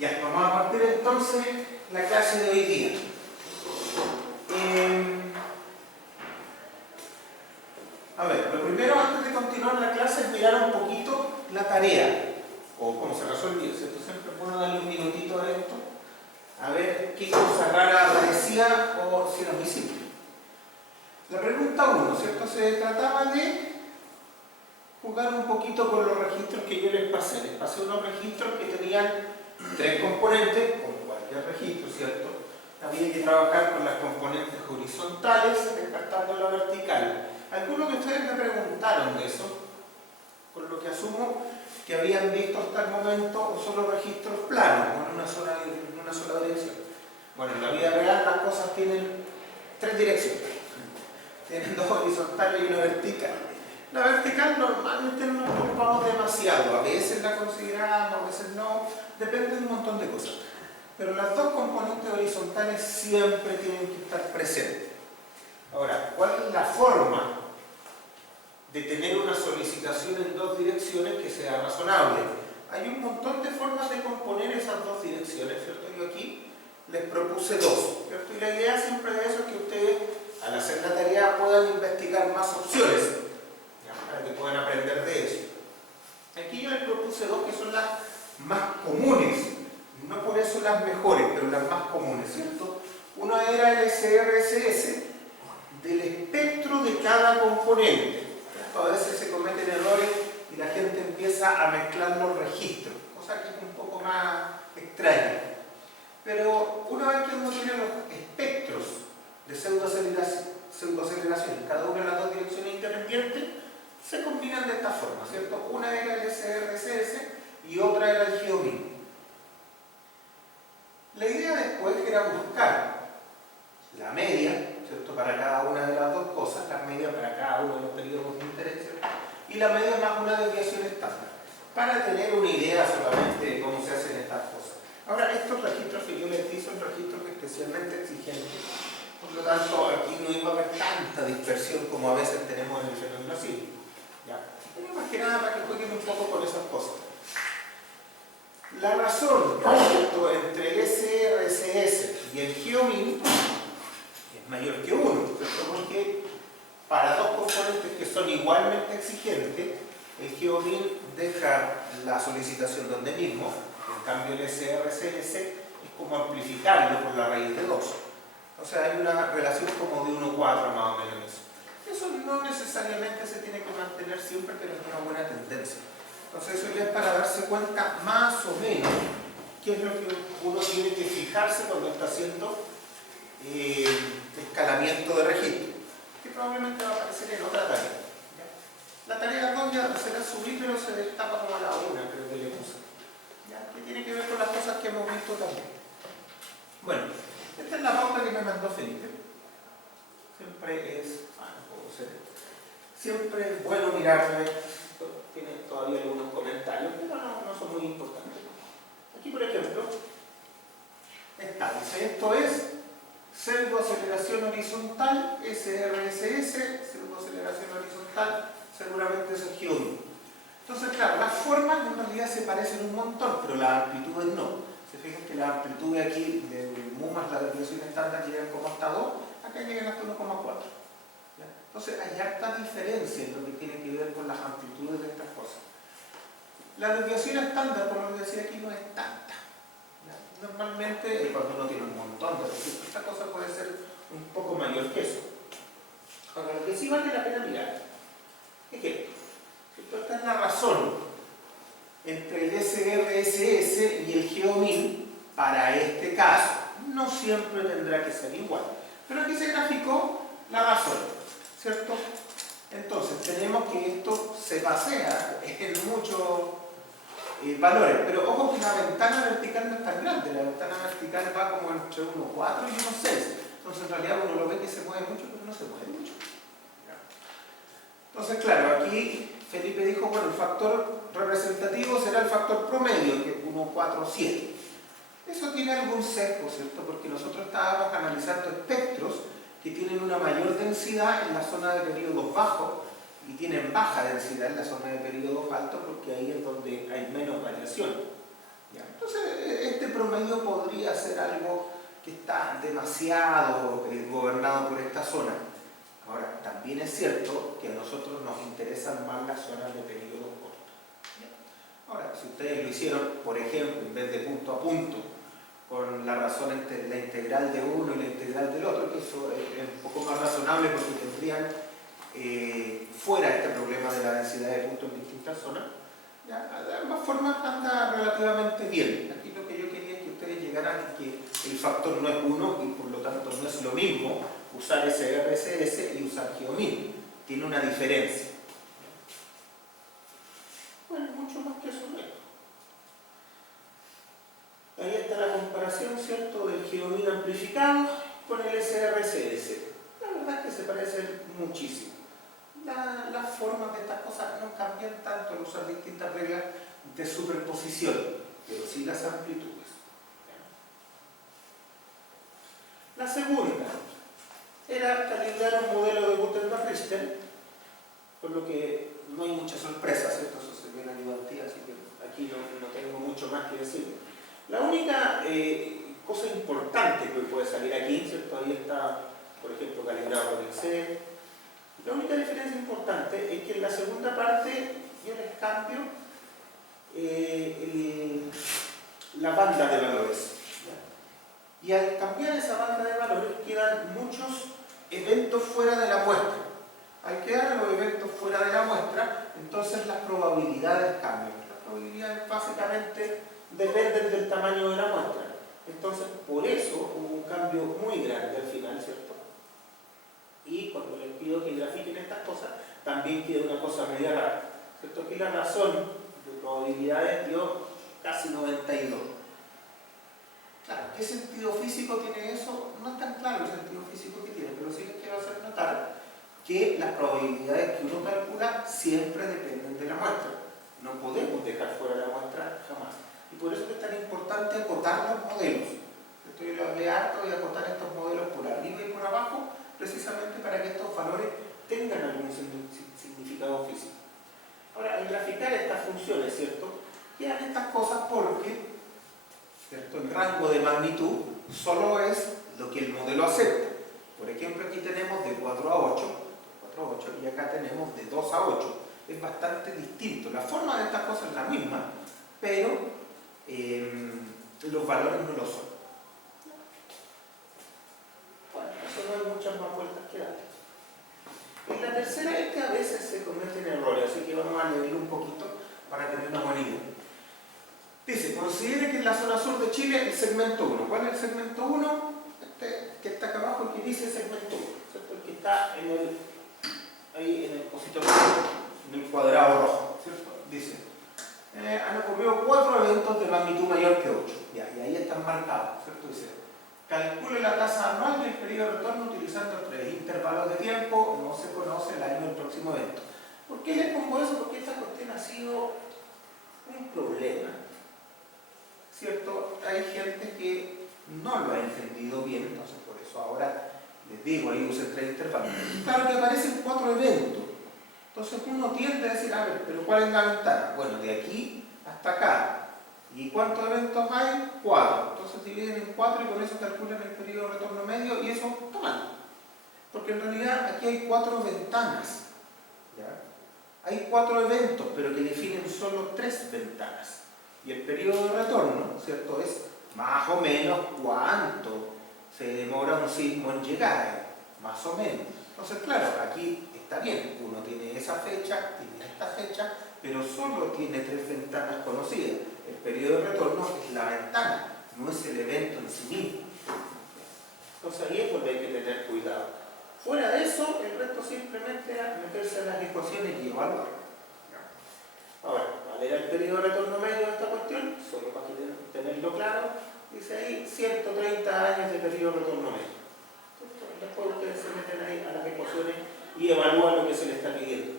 Ya, vamos a partir entonces la clase de hoy día. A ver, lo primero antes de continuar la clase es mirar un poquito la tarea, o cómo se resolvió, ¿cierto? Siempre es bueno darle un minutito a esto, a ver qué cosa rara aparecía o si era muy simple. La pregunta 1, ¿cierto? Se trataba de jugar un poquito con los registros que yo les pasé. Les pasé unos registros que tenían 3 componentes, como cualquier registro, ¿cierto? Había que trabajar con las componentes horizontales, descartando la vertical. Algunos de ustedes me preguntaron de eso, con lo que asumo que habían visto hasta el momento solo registros planos, en una sola dirección. Bueno, en la vida real las cosas tienen 3 direcciones. Tienen 2 horizontales y una vertical. La vertical normalmente no nos preocupamos demasiado, a veces la consideramos, a veces no, depende de un montón de cosas. Pero las 2 componentes horizontales siempre tienen que estar presentes. Ahora, ¿cuál es la forma de tener una solicitación en 2 direcciones que sea razonable? Hay un montón de formas de componer esas 2 direcciones, ¿cierto? Yo aquí les propuse 2, ¿cierto? Y la idea siempre de eso es que ustedes, al hacer la tarea, puedan investigar más opciones, ¿ya? Para que puedan aprender de eso. Aquí yo les propuse 2 que son las más comunes, no por eso las mejores, pero las más comunes, ¿cierto? Una era el SRSS del espectro de cada componente. A veces se cometen errores y la gente empieza a mezclar los registros, cosa que es un poco más extraña. Pero una vez que uno tiene los espectros de pseudoaceleración, cada una de las 2 direcciones independientes, se combinan de esta forma, ¿cierto? Una era el SRSS y otra era el GeoMin. La idea después era buscar la media, ¿cierto? Para cada una de las 2 cosas, la media para cada uno de los periodos de interés, ¿cierto? Y la media más una desviación estándar, para tener una idea solamente de cómo se hacen estas cosas. Ahora, estos registros que yo les di son registros especialmente exigentes, por lo tanto, aquí no iba a haber tanta dispersión como a veces tenemos en el fenómeno sísmico. ¿Ya? Pero más que nada para que jueguen un poco con esas cosas. La razón, ¿cierto?, entre el SRSS y el GeoMin es mayor que 1, ¿cierto? Porque para 2 componentes que son igualmente exigentes, el GeoMin deja la solicitación donde mismo, en cambio el SRSS es como amplificarlo por la raíz de 2. O sea, hay una relación como de 1,4 más o menos. Eso no necesariamente se tiene que mantener siempre, pero es una buena tendencia. Entonces eso ya es para darse cuenta más o menos qué es lo que uno tiene que fijarse cuando está haciendo escalamiento de registro, que probablemente va a aparecer en otra tarea. ¿Ya? La tarea 2 ya será subir, pero se destapa como a la 1, creo que le puse. ¿Ya? Que tiene que ver con las cosas que hemos visto también. Bueno, esta es la pauta que me mandó Felipe. Siempre es bueno mirarme. Tiene todavía algunos comentarios, pero no son muy importantes. Aquí, por ejemplo, está, dice, esto es pseudoaceleración horizontal, SRSS, pseudoaceleración horizontal, seguramente es el GeoMin. Entonces, claro, las formas en realidad se parecen un montón, pero las amplitudes no. Se fijan que la amplitud aquí de mu más la desviación estándar llegan como hasta 2, acá llegan hasta 1,4. Entonces hay harta diferencia en lo que tiene que ver con las amplitudes de estas cosas. La desviación estándar, por lo que decía aquí, no es tanta. Normalmente, cuando uno tiene un montón de registros, esta cosa puede ser un poco mayor que eso. Ahora, lo que sí vale la pena mirar es que esta es la razón entre el SRSS y el GeoMin para este caso. No siempre tendrá que ser igual. Pero aquí se graficó la razón, ¿cierto? Entonces tenemos que esto se pasea en muchos valores, pero ojo que la ventana vertical no es tan grande, la ventana vertical va como entre 1,4 y 1,6, entonces en realidad uno lo ve que se mueve mucho, pero no se mueve mucho. Entonces claro, aquí Felipe dijo, bueno, el factor representativo será el factor promedio, que es 1,47. Eso tiene algún sesgo, ¿cierto? Porque nosotros estábamos analizando espectros que tienen una mayor densidad en la zona de periodos bajos y tienen baja densidad en la zona de periodos altos, porque ahí es donde hay menos variación. ¿Ya? Entonces, este promedio podría ser algo que está demasiado gobernado por esta zona. Ahora, también es cierto que a nosotros nos interesan más las zonas de periodo corto. Ahora, si ustedes lo hicieron, por ejemplo, en vez de punto a punto, con la razón entre la integral de uno y la integral del otro, que eso es un poco más razonable porque tendrían fuera este problema de la densidad de puntos en distintas zonas, ya, de ambas formas anda relativamente bien. Aquí lo que yo quería es que ustedes llegaran a que el factor no es 1 y por lo tanto no es lo mismo usar SRSS y usar GeoMin. Tiene una diferencia. Bueno, mucho más que eso no es. Ahí está la comparación, ¿cierto?, del GeoMin amplificado con el SRSS. La verdad es que se parecen muchísimo. Las formas de estas cosas no cambian tanto al usar distintas reglas de superposición, pero sí las amplitudes. La segunda era calibrar un modelo de Gutenberg-Richter, por lo que no hay mucha sorpresa, ¿cierto? Eso se ve en la ayudantía, así que aquí no tengo mucho más que decir. La única cosa importante que puede salir aquí, ¿cierto? Ahí está, por ejemplo, calibrado con Excel. La única diferencia importante es que en la segunda parte yo les cambio la banda de valores. Y al cambiar esa banda de valores quedan muchos eventos fuera de la muestra. Al quedar los eventos fuera de la muestra, entonces las probabilidades cambian. Las probabilidades básicamente dependen del tamaño de la muestra. Entonces, por eso hubo un cambio muy grande al final, ¿cierto? Y cuando les pido que grafiquen estas cosas, también queda una cosa media rara, ¿cierto? Aquí la razón de probabilidades dio casi 92. Claro, ¿qué sentido físico tiene eso? No es tan claro el sentido físico que tiene, pero sí les quiero hacer notar que las probabilidades que uno calcula siempre dependen de la muestra. No podemos dejar fuera la muestra jamás. Y por eso es tan importante acotar los modelos. Yo lo hablé harto de acotar estos modelos por arriba y por abajo, precisamente para que estos valores tengan algún significado físico. Ahora, al graficar estas funciones, ¿cierto?, quedan estas cosas porque, ¿cierto?, el rango de magnitud solo es lo que el modelo acepta. Por ejemplo, aquí tenemos de 4 a 8, y acá tenemos de 2 a 8. Es bastante distinto. La forma de estas cosas es la misma, pero los valores no lo son. Bueno, eso no hay muchas más vueltas que dar. Y la tercera es que a veces se cometen errores, así que vamos a leerlo un poquito para tener una buena idea. Dice, considere que en la zona sur de Chile el segmento 1. ¿Cuál es el segmento 1? Este que está acá abajo, el que dice segmento 1, ¿cierto? El que está ahí en el cosito rojo, en el cuadrado rojo, ¿cierto? Dice, han ocurrido 4 eventos de magnitud mayor que 8. Ya, y ahí están marcados, ¿cierto? Dice, calcule la tasa anual del periodo de retorno utilizando 3 intervalos de tiempo, no se conoce el año del próximo evento. ¿Por qué les pongo eso? Porque esta cuestión ha sido un problema, ¿cierto? Hay gente que no lo ha entendido bien, entonces por eso ahora les digo, ahí usen 3 intervalos. Claro que aparecen 4 eventos, entonces uno tiende a decir, a ver, pero ¿cuál es la ventana? Bueno, de aquí hasta acá. ¿Y cuántos eventos hay? 4. Entonces dividen en 4 y con eso calculan el periodo de retorno medio y eso está mal. Porque en realidad aquí hay 4 ventanas. ¿Ya? Hay 4 eventos, pero que definen solo 3 ventanas. Y el periodo de retorno, ¿cierto?, es más o menos cuánto se demora un sismo en llegar, más o menos. Entonces, claro, aquí está bien, uno tiene esa fecha, tiene esta fecha, pero solo tiene 3 ventanas conocidas. El periodo de retorno es la ventana, no es el evento en sí mismo. Entonces ahí es donde hay que tener cuidado. Fuera de eso, el resto simplemente es meterse en las ecuaciones y evaluar. Ahora, ¿cuál era el periodo de retorno medio de esta cuestión? Solo para tenerlo claro, dice ahí 130 años de periodo de retorno medio. Después ustedes se meten ahí a las ecuaciones y evalúan lo que se les está pidiendo.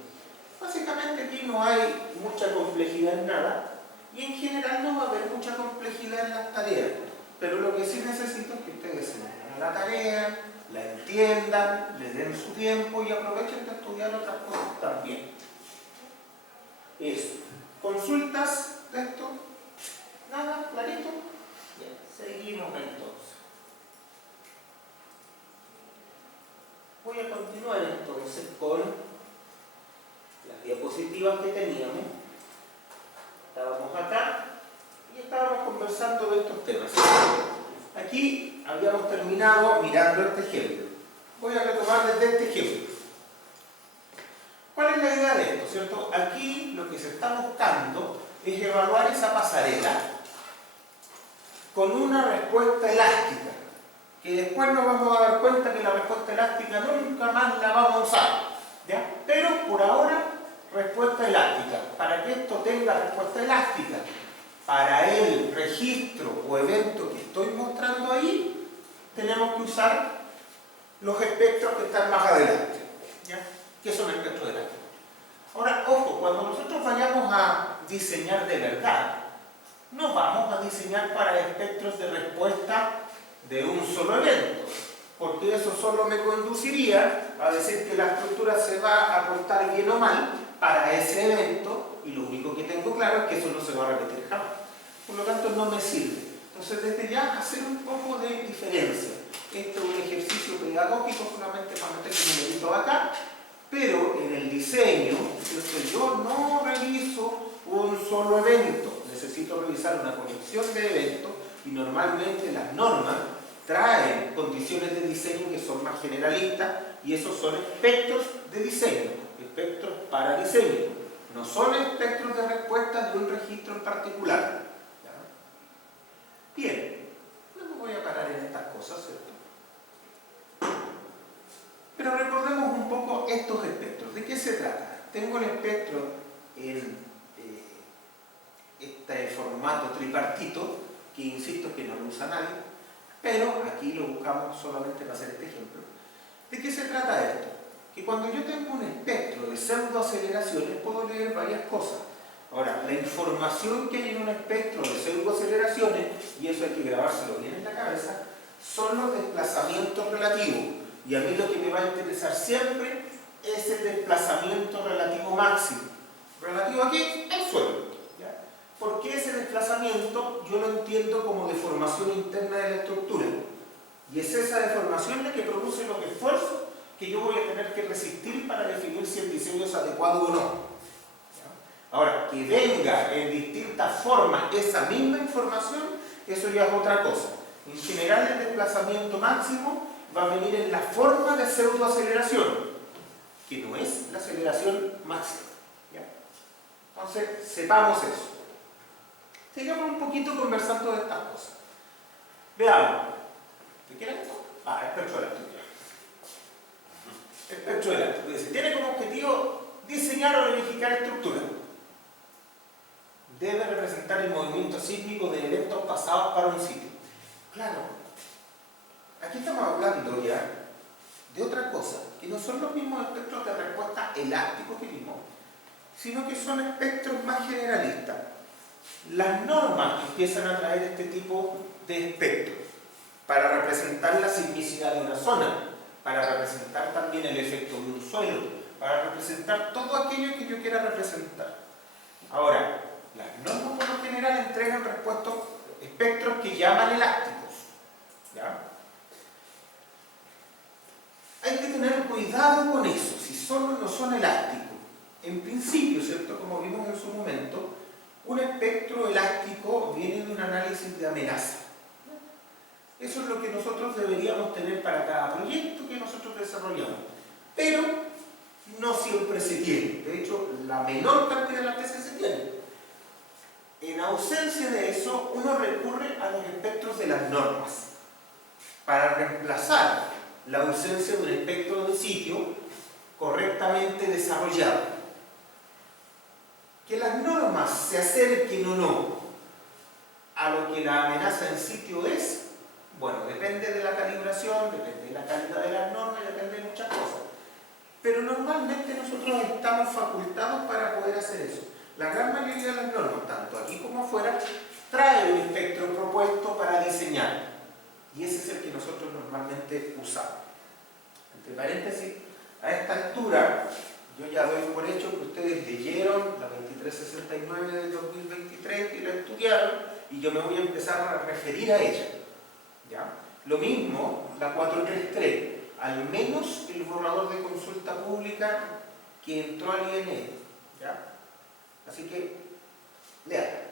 Básicamente aquí no hay mucha complejidad en nada y en general no va a haber mucha complejidad en las tareas, pero lo que sí necesito es que ustedes se metan a la tarea, la entiendan, les den su tiempo y aprovechen de estudiar otras cosas también. Eso. ¿Consultas de esto? ¿Nada? ¿Clarito? Bien. entonces. Voy a continuar entonces con las diapositivas que teníamos. Estábamos acá y estábamos conversando de estos temas. Aquí habíamos terminado mirando este ejemplo. Voy a retomar desde este ejemplo. ¿Cuál es la idea de esto? ¿Cierto? Aquí lo que se está buscando es evaluar esa pasarela con una respuesta elástica, que después nos vamos a dar cuenta que la respuesta elástica nunca más la vamos a usar, ¿ya? Pero por ahora, respuesta elástica. Para que esto tenga respuesta elástica, para el registro o evento que estoy mostrando ahí, tenemos que usar los espectros que están más adelante, ¿ya? ¿Qué son espectros elásticos? Ahora, ojo, cuando nosotros vayamos a diseñar de verdad, no vamos a diseñar para espectros de respuesta de un solo evento, porque eso solo me conduciría a decir que la estructura se va a portar bien o mal para ese evento, y lo único que tengo claro es que eso no se va a repetir jamás. Por lo tanto, no me sirve. Entonces, desde ya, hacer un poco de diferencia. Esto es un ejercicio pedagógico solamente para meter el numerito acá, pero en el diseño, yo no reviso un solo evento, necesito revisar una colección de eventos, y normalmente las normas traen condiciones de diseño que son más generalistas, y esos son espectros de diseño, espectros para diseño, no son espectros de respuesta de un registro en particular. ¿Ya? Bien, no me voy a parar en estas cosas, ¿cierto? Pero recordemos un poco estos espectros. ¿De qué se trata? Tengo el espectro en este formato tripartito, que insisto que no lo usa nadie, pero aquí lo buscamos solamente para hacer este ejemplo. ¿De qué se trata esto? Que cuando yo tengo un espectro de pseudoaceleraciones puedo leer varias cosas. Ahora, la información que hay en un espectro de pseudoaceleraciones, y eso hay que grabárselo bien en la cabeza, son los desplazamientos relativos. Y a mí lo que me va a interesar siempre es el desplazamiento relativo máximo. ¿Relativo a qué? Al suelo. ¿Ya? Porque ese desplazamiento yo lo entiendo como deformación interna de la estructura. Y es esa deformación la que produce los esfuerzos que yo voy a tener que resistir para definir si el diseño es adecuado o no. ¿Ya? Ahora, que venga en distintas formas esa misma información, eso ya es otra cosa. En general, el desplazamiento máximo va a venir en la forma de pseudoaceleración, que no es la aceleración máxima. ¿Ya? Entonces, sepamos eso. Sigamos un poquito conversando de estas cosas. Veamos. ¿Qué quieren esto? Espectro elástico. Espectro elástico. Dice, tiene como objetivo diseñar o verificar estructuras. Debe representar el movimiento sísmico de eventos pasados para un sitio. Claro. Aquí estamos hablando ya de otra cosa, que no son los mismos espectros de respuesta elásticos que vimos, sino que son espectros más generalistas. Las normas empiezan a traer este tipo de espectros para representar la sismicidad de una zona, para representar también el efecto de un suelo, para representar todo aquello que yo quiera representar. Ahora, las normas por lo general entregan espectros que llaman elásticos. ¿Ya? Hay que tener cuidado con eso, si son o no son elásticos. En principio, ¿cierto? Como vimos en su momento, un espectro elástico viene de un análisis de amenaza. Eso es lo que nosotros deberíamos tener para cada proyecto que nosotros desarrollamos. Pero no siempre se tiene. De hecho, la menor cantidad de las veces se tiene. En ausencia de eso, uno recurre a los espectros de las normas para reemplazar la ausencia de un espectro de sitio correctamente desarrollado. Que las normas se acerquen o no a lo que la amenaza en sitio es, bueno, depende de la calibración, depende de la calidad de las normas, depende de muchas cosas. Pero normalmente nosotros estamos facultados para poder hacer eso. La gran mayoría de las normas, tanto aquí como afuera, trae un espectro propuesto para diseñar. Y ese es el que nosotros normalmente usamos. Entre paréntesis, a esta altura, yo ya doy por hecho que ustedes leyeron la 2369 del 2023 y la estudiaron, y yo me voy a empezar a referir a ella. ¿ya? Lo mismo la 433, al menos el borrador de consulta pública que entró al INE, ¿ya? Así que, lean.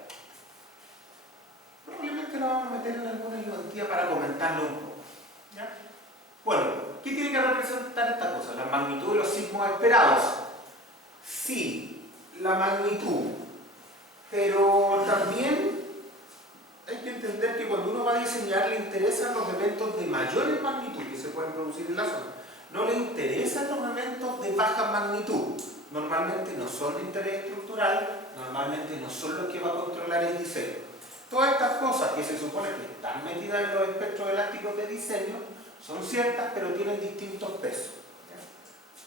Probablemente lo vamos a meter en alguna ayudantía para comentarlo un poco, ¿ya? Bueno, ¿qué tiene que representar esta cosa? La magnitud de los sismos esperados. Sí, la magnitud, pero también hay que entender que cuando uno va a diseñar le interesan los eventos de mayor magnitud que se pueden producir en la zona. No le interesan los eventos de baja magnitud. Normalmente no son de interés estructural, normalmente no son los que va a controlar el diseño. Todas estas cosas que se supone que están metidas en los espectros elásticos de diseño son ciertas, pero tienen distintos pesos.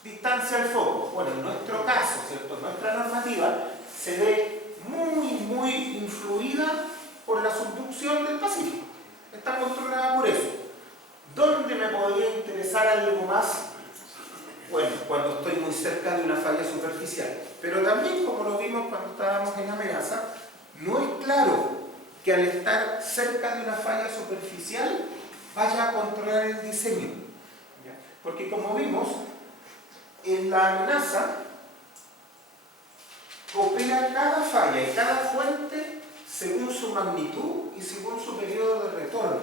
Distancia al foco. Bueno, en nuestro caso, ¿cierto? Nuestra normativa se ve muy influida por la subducción del Pacífico. Está controlada por eso. ¿Dónde me podría interesar algo más? Bueno, cuando estoy muy cerca de una falla superficial. Pero también, como lo vimos cuando estábamos en amenaza, no es claro que al estar cerca de una falla superficial vaya a controlar el diseño. ¿Ya? Porque como vimos, en la amenaza opera cada falla y cada fuente según su magnitud y según su periodo de retorno.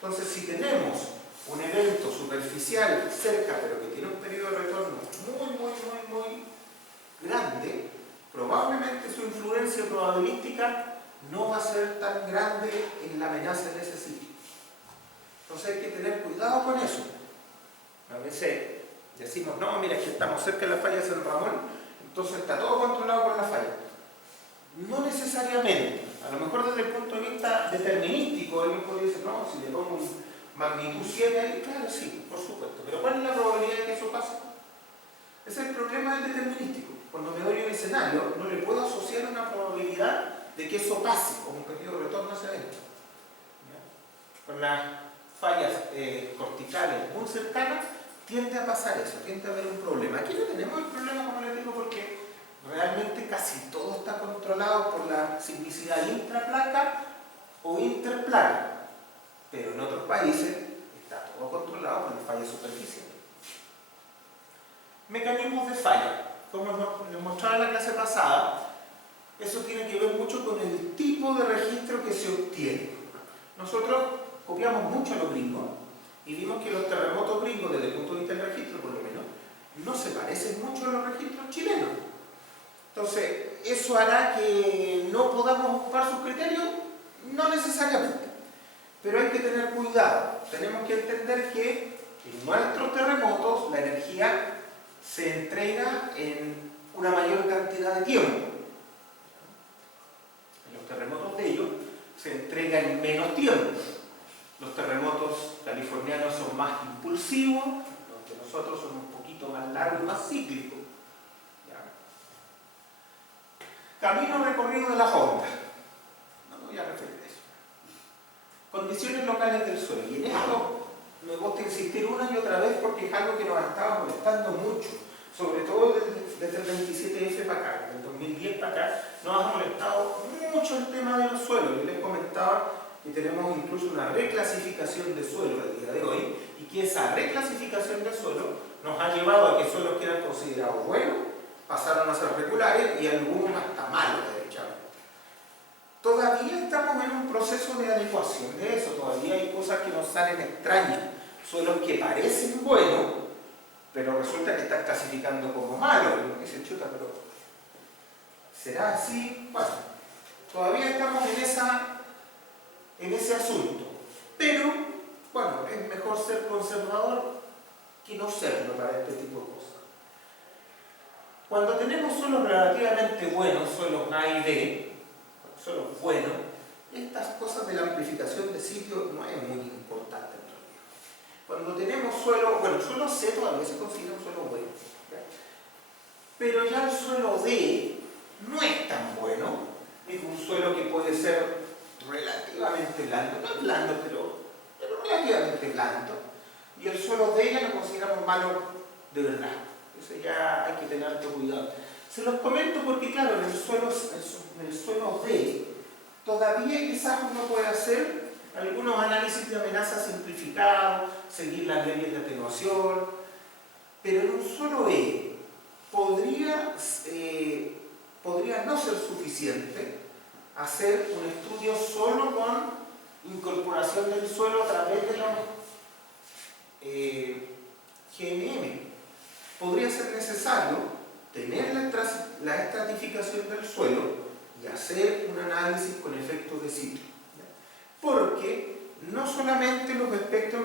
Entonces, si tenemos un evento superficial cerca, pero que tiene un periodo de retorno muy grande, probablemente su influencia probabilística no va a ser tan grande en la amenaza en ese sitio. Entonces hay que tener cuidado con eso. A veces decimos, no, mira, es que estamos cerca de la falla de San Ramón, entonces está todo controlado por la falla. No necesariamente. A lo mejor desde el punto de vista determinístico, alguien puede decir, no, si le pongo un magnitud 7 ahí, claro, sí, por supuesto. Pero ¿cuál es la probabilidad de que eso pase? Ese es el problema del determinístico. Cuando me doy un escenario, no le puedo asociar una probabilidad de que eso pase, como un periodo de retorno a ese evento. ¿Ya? Con las fallas corticales muy cercanas, tiende a pasar eso, tiende a haber un problema. Aquí no tenemos el problema, como les digo, porque realmente casi todo está controlado por la sismicidad intraplaca o interplaca, pero en otros países está todo controlado por la falla superficial. Mecanismos de falla. Como les mostraba en la clase pasada, eso tiene que ver mucho con el tipo de registro que se obtiene. Nosotros copiamos mucho a los gringos y vimos que los terremotos gringos, desde el punto de vista del registro por lo menos, no se parecen mucho a los registros chilenos. Entonces, ¿eso hará que no podamos ocupar sus criterios? No necesariamente. Pero hay que tener cuidado. Tenemos que entender que en nuestros terremotos la energía se entrega en una mayor cantidad de tiempo. En los terremotos de ellos se entrega en menos tiempo. Los terremotos californianos son más impulsivos, los de nosotros son un poquito más largos y más cíclicos. Camino recorrido de las ondas. No me voy a referir a eso. Condiciones locales del suelo. Y en esto me gusta insistir una y otra vez porque es algo que nos estaba molestando mucho. Sobre todo desde el 27F para acá, desde el 2010 para acá, nos ha molestado mucho el tema de los suelos. Yo les comentaba que tenemos incluso una reclasificación de suelo al día de hoy y que esa reclasificación de suelo nos ha llevado a que suelos que eran considerados buenos pasaron a ser regulares y algunos hasta malos, derechamente. Todavía estamos en un proceso de adecuación de eso, todavía hay cosas que nos salen extrañas, suelos que parecen buenos, pero resulta que están clasificando como malos, y uno dice, chuta, pero ¿será así? Bueno, todavía estamos en ese asunto, pero bueno, es mejor ser conservador que no serlo para este tipo de cosas. Cuando tenemos suelos relativamente buenos, suelos A y B, suelos buenos, estas cosas de la amplificación de sitio no es muy importante en realidad. Cuando tenemos suelo, bueno, el suelo C todavía se considera un suelo bueno, ¿ya? Pero ya el suelo D no es tan bueno, es un suelo que puede ser relativamente blando, no es blando, pero relativamente blando, y el suelo D ya lo consideramos malo de verdad. Eso ya hay que tener harto cuidado. Se los comento porque, claro, en el suelo D todavía quizás uno puede hacer algunos análisis de amenaza simplificados, seguir las leyes de atenuación, pero en un solo E podría no ser suficiente hacer un estudio solo con incorporación del suelo a través de los GNM. Podría ser necesario tener la estratificación del suelo y hacer un análisis con efectos de sitio. Porque no solamente los espectros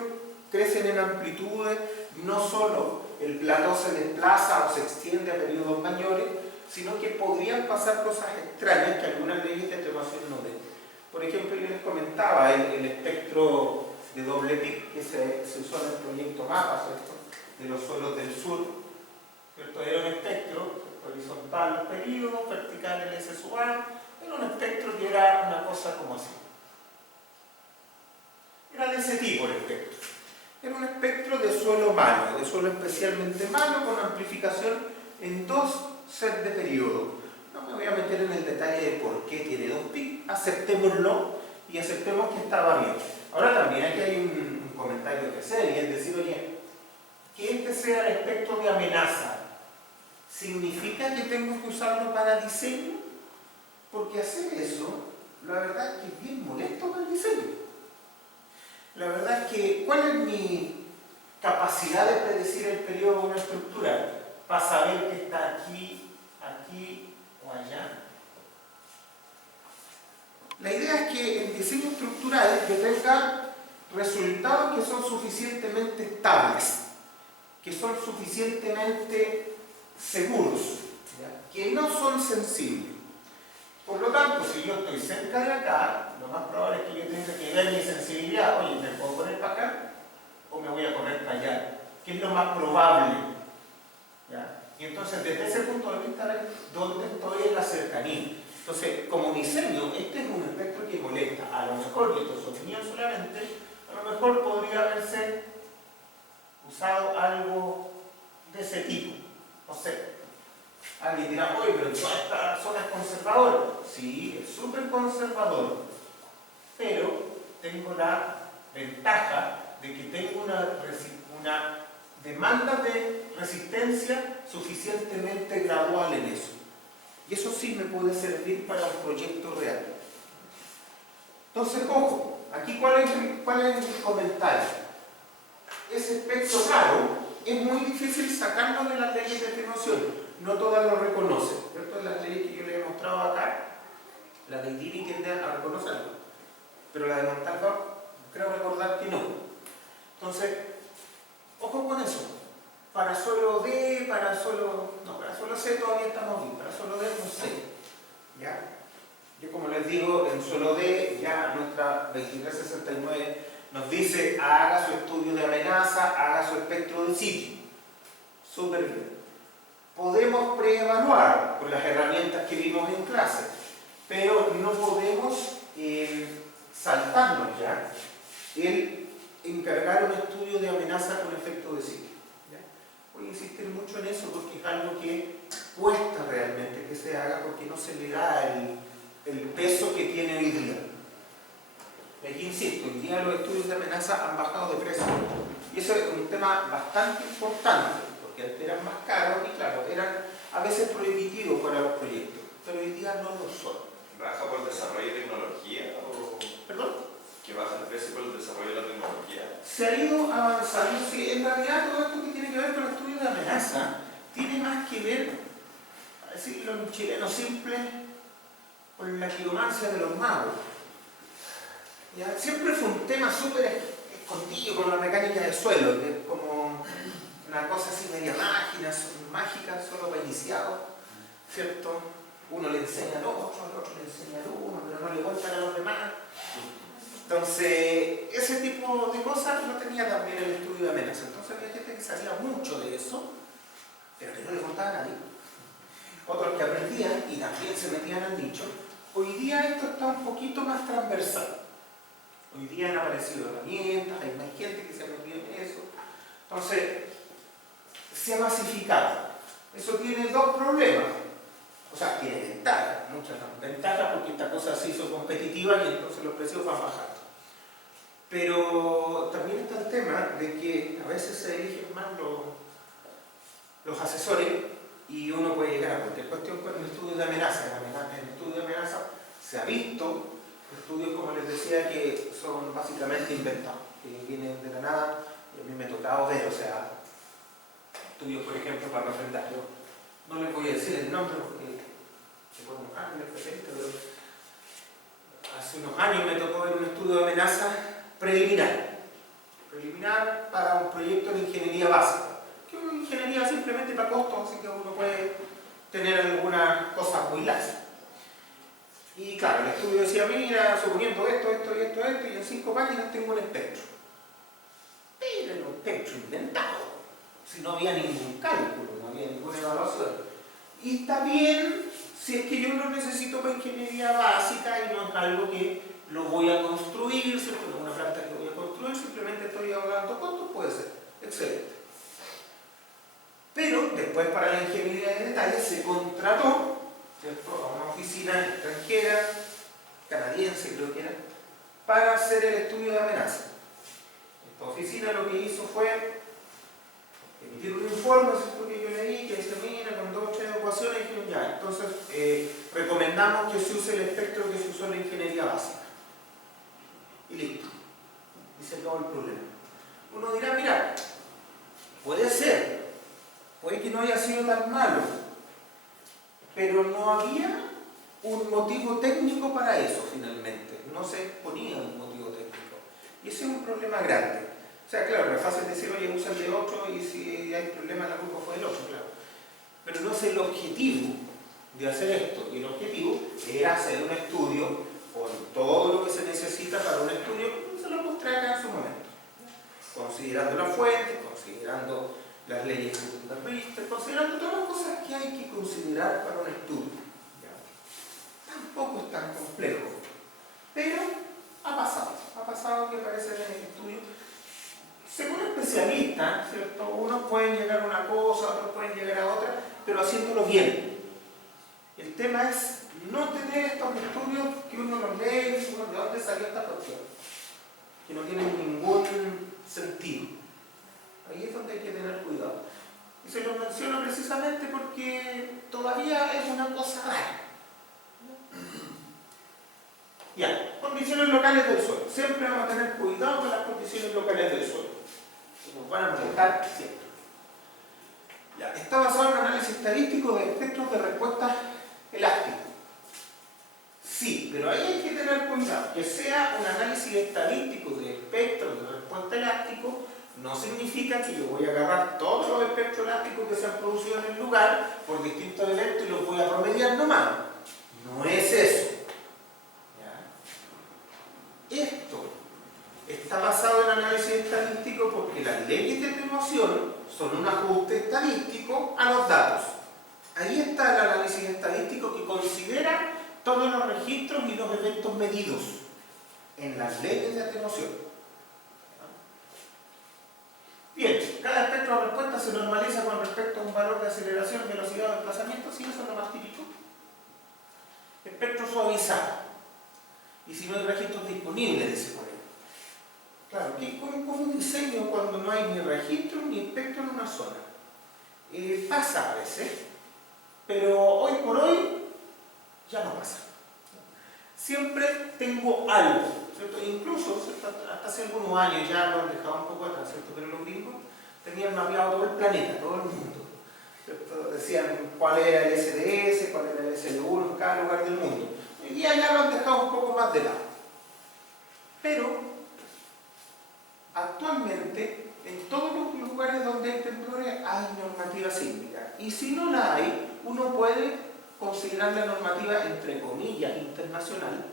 crecen en amplitudes, no solo el plató se desplaza o se extiende a periodos mayores, sino que podrían pasar cosas extrañas que algunas leyes de atenuación no ven. Por ejemplo, yo les comentaba el espectro de doble pic que se usó en el proyecto MAPA, ¿cierto?, de los suelos del sur, ¿cierto? Era un espectro horizontal los periodos, vertical el S sub A, era un espectro que era una cosa como así. Era de ese tipo el espectro. Era un espectro de suelo malo, de suelo especialmente malo, con amplificación en dos sets de periodos. No me voy a meter en el detalle de por qué tiene dos pic, aceptémoslo y aceptemos que estaba bien. Ahora también aquí hay un comentario que hacer, y es decir, oye, que este sea el espectro de amenaza, ¿significa que tengo que usarlo para diseño? Porque hacer eso, la verdad es que es bien molesto para el diseño. La verdad es que, ¿cuál es mi capacidad de predecir el periodo de una estructura? Para saber que está aquí, aquí o allá. La idea es que en diseño estructural yo tenga resultados que son suficientemente estables, que son suficientemente seguros, ¿ya?, que no son sensibles. Por lo tanto, si yo estoy cerca de acá, lo más probable es que yo tenga que ver mi sensibilidad. Oye, ¿me puedo poner para acá o me voy a correr para allá? ¿Qué es lo más probable? ¿Ya? Y entonces, desde ese punto de vista, ver dónde estoy en la cercanía. Entonces, como diseño, este es un espectro que molesta. A lo mejor, y esto es opinión solamente, a lo mejor podría haberse usado algo de ese tipo. No sé. Alguien dirá, oye, pero toda esta zona es conservadora. Sí, es súper conservador. Pero tengo la ventaja de que tengo una demanda de resistencia suficientemente gradual en eso. Y eso sí me puede servir para un proyecto real. Entonces, ojo, aquí ¿cuál es el comentario? Ese espectro raro es muy difícil sacarlo de las leyes de atenuación. No todas lo reconocen, ¿cierto? Las leyes que yo les he mostrado acá, la de Dini tiende a reconocerlo, pero la de Montalbán creo recordar que no. Entonces, ojo con eso. Para suelo D, para suelo C todavía estamos bien, para suelo D no sé. ¿Ya? Yo, como les digo, en suelo D ya nuestra 2369 nos dice haga su estudio de amenaza, haga su espectro de sitio. Súper bien. Podemos preevaluar con las herramientas que vimos en clase, pero no podemos saltarnos ya el encargar un estudio de amenaza con efecto de sitio. ¿Ya? Voy a insistir mucho en eso porque es algo que cuesta realmente que se haga, porque no se le da el peso que tiene hoy día. Y aquí insisto, hoy día los estudios de amenaza han bajado de precio. Y eso es un tema bastante importante, porque antes eran más caros y claro, eran a veces prohibitivos para los proyectos, pero hoy día no lo son. ¿Baja por el desarrollo de tecnología? O... ¿Perdón? ¿Que baja el precio por el desarrollo de la tecnología? Se ha ido avanzando, sí, en realidad todo esto que tiene que ver con el estudio de amenaza tiene más que ver, para decirlo en chileno simple, con la quiromancia de los magos. ¿Ya? Siempre fue un tema súper escondido con la mecánica del suelo, que es como una cosa así media mágica, solo para iniciados, ¿cierto? Uno le enseña al otro le enseña al uno, pero no le cuentan a los demás. Entonces, ese tipo de cosas no tenía también el estudio de amenaza. Entonces había gente que sabía mucho de eso, pero que no le contaba a nadie. Otros que aprendían y también se metían al nicho. Hoy día esto está un poquito más transversal. Hoy día han aparecido herramientas, hay más gente que se ha metido en eso. Entonces, se ha masificado. Eso tiene dos problemas. O sea, tiene ventajas, muchas ventajas porque esta cosa se hizo competitiva y entonces los precios van bajando. Pero también está el tema de que a veces se eligen más los asesores y uno puede llegar a cualquier cuestión con el estudio de amenaza. En el estudio de amenaza se ha visto estudios, como les decía, que son básicamente inventados, que vienen de la nada, y a mí me ha tocado ver, o sea, estudios, por ejemplo, para refrendar. Yo no les voy a decir el nombre porque se puede enojar el presente, pero hace unos años me tocó ver un estudio de amenaza preliminar para un proyecto de ingeniería básica, que es una ingeniería simplemente para costos, así que uno puede tener algunas cosas muy laxas. Y claro, el estudio decía, mira, suponiendo esto, y en 5 páginas tengo un espectro. Pero era un espectro inventado, si no había ningún cálculo, no había ninguna evaluación. Y está bien si es que yo lo necesito para ingeniería básica y no es algo que lo voy a construir, ¿cierto? No es una planta que voy a construir, simplemente estoy ahorrando costos, puede ser, excelente. Pero después para la ingeniería de detalle se contrató, ¿cierto?, a una oficina extranjera, canadiense creo que era, para hacer el estudio de amenaza. Esta oficina lo que hizo fue emitir un informe, ¿cierto?, que yo leí, que dice, mira, con 2 o 3 ecuaciones, y dijeron, ya, entonces recomendamos que se use el espectro que se usó en la ingeniería básica. Y listo. Y se acabó el problema. Uno dirá, mira, puede ser, puede que no haya sido tan malo, pero no había un motivo técnico para eso finalmente. No se ponía un motivo técnico. Y ese es un problema grande. O sea, claro, es fácil decir, oye, usa el de 8 y si hay problema la culpa fue del 8, claro. Pero no es el objetivo de hacer esto. Y el objetivo era hacer un estudio con todo lo que se necesita para un estudio, se lo mostré acá en su momento. Considerando la fuente, considerando las leyes de Richter, considerando todas las cosas que hay que considerar para un estudio. ¿Ya? Tampoco es tan complejo, pero ha pasado que aparece en el estudio. Según especialistas, ¿cierto?, unos pueden llegar a una cosa, otros pueden llegar a otra, pero haciéndolo bien. El tema es no tener estos estudios que uno los lee y dice, ¿de dónde salió esta cuestión? Que no tienen ningún sentido. Ahí es donde hay que tener cuidado. Y se lo menciono precisamente porque todavía es una cosa rara. Ya, condiciones locales del suelo. Siempre vamos a tener cuidado con las condiciones locales del suelo. Nos van a molestar siempre. Ya, está basado en análisis estadístico de espectros de respuesta elástica. Sí, pero ahí hay que tener cuidado. Que sea un análisis estadístico de espectros de respuesta elástico no significa que yo voy a agarrar todos los espectros elásticos que se han producido en el lugar por distintos eventos y los voy a promediar nomás. No es eso. ¿Ya? Esto está basado en análisis estadístico porque las leyes de atenuación son un ajuste estadístico a los datos. Ahí está el análisis estadístico que considera todos los registros y los eventos medidos en las leyes de atenuación. Bien, cada espectro de respuesta se normaliza con respecto a un valor de aceleración, velocidad o desplazamiento, sí, eso es lo más típico. Espectro suavizado. Y si no hay registros disponibles, dice por ahí. Claro, ¿cómo diseño cuando no hay ni registro ni espectro en una zona? Pasa a veces, pero hoy por hoy ya no pasa. Siempre tengo algo, ¿cierto? Incluso, ¿cierto?, hasta hace algunos años ya lo han dejado un poco atrás, ¿cierto?, pero los gringos tenían mapeado todo el planeta, todo el mundo, ¿cierto? Decían cuál era el SDS, cuál era el SL1 en cada lugar del mundo. Hoy día ya lo han dejado un poco más de lado. Pero, actualmente, en todos los lugares donde hay temblores hay normativa sísmica. Y si no la hay, uno puede considerar la normativa, entre comillas, internacional,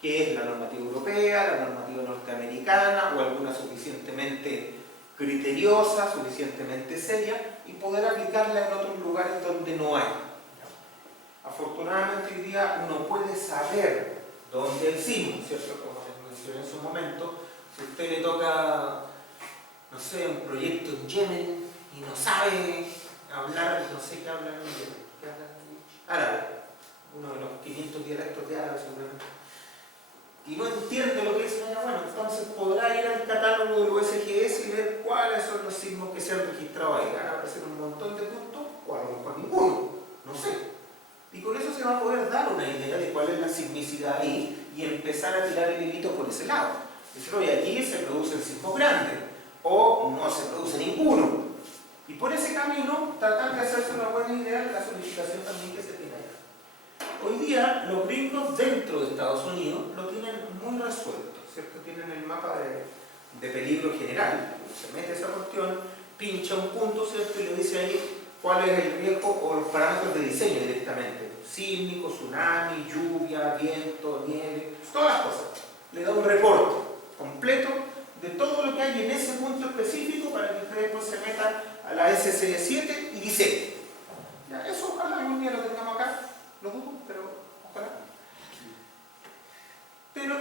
que es la normativa europea, la normativa norteamericana o alguna suficientemente criteriosa, suficientemente seria, y poder aplicarla en otros lugares donde no hay. Afortunadamente hoy día uno puede saber dónde hay sismo, ¿cierto? Como les mencioné en su momento, si a usted le toca, no sé, un proyecto en Yemen y no sabe hablar, no sé qué hablan en Yemen, ¿qué hablan? Árabe, uno de los 500 dialectos de árabe seguramente, y no entiende lo que dicen allá, bueno, entonces podrá ir a poder dar una idea de cuál es la sismicidad ahí y empezar a tirar el hilito por ese lado. Decir, oye, aquí se producen sismos grandes o no se produce ninguno. Y por ese camino tratar de hacerse una buena idea de la zonificación también que se tiene allá. Hoy día los gringos dentro de Estados Unidos lo tienen muy resuelto, ¿cierto? Tienen el mapa de peligro general. Se mete esa cuestión, pincha un punto, ¿cierto? Y le dice ahí cuál es el riesgo o los parámetros de diseño directamente. Sísmico, tsunami, lluvia, viento, nieve, todas las cosas. Le da un reporte completo de todo lo que hay en ese punto específico para que ustedes después se metan a la SC7 y diseñen. Ya, eso ojalá algún día lo tengamos acá, lo dudo, pero ojalá. Pero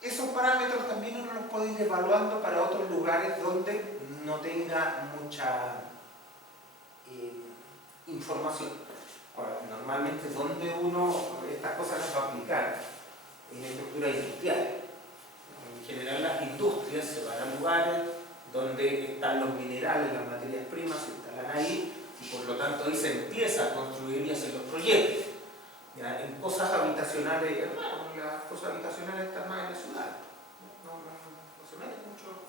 esos parámetros también uno los puede ir evaluando para otros lugares donde no tenga mucha información. Ahora, normalmente donde uno estas cosas las va a aplicar en estructura industrial. En general las industrias se van a lugares donde están los minerales, las materias primas, se instalan ahí y por lo tanto ahí se empieza a construir y hacer los proyectos. ¿Ya? En cosas habitacionales, bueno, las cosas habitacionales están más en la ciudad, no se mete mucho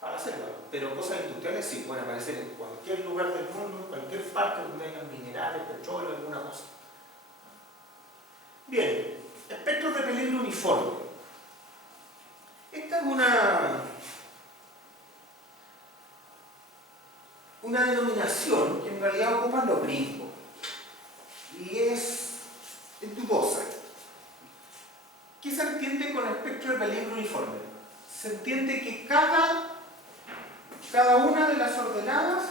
para hacerlo, pero cosas industriales sí pueden aparecer en cualquier lugar del mundo, en cualquier parte donde haya minerales, petróleo, alguna cosa. Bien, espectros de peligro uniforme. Esta es una denominación que en realidad ocupan los gringos y es dudosa. ¿Qué se entiende con espectro de peligro uniforme? Se entiende que cada una de las ordenadas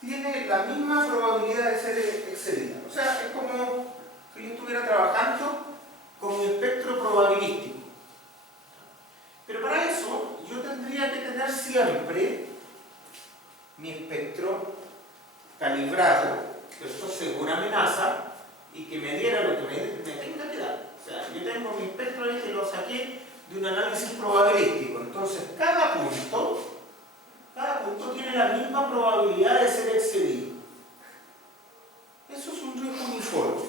tiene la misma probabilidad de ser excedida. O sea, es como si yo estuviera trabajando con mi espectro probabilístico. Pero para eso yo tendría que tener siempre mi espectro calibrado, esto según amenaza, y que me diera lo que me tenga que dar. O sea, yo tengo mi espectro ahí que lo saqué de un análisis probabilístico. Entonces, cada punto tiene la misma probabilidad de ser excedido. Eso es un riesgo uniforme.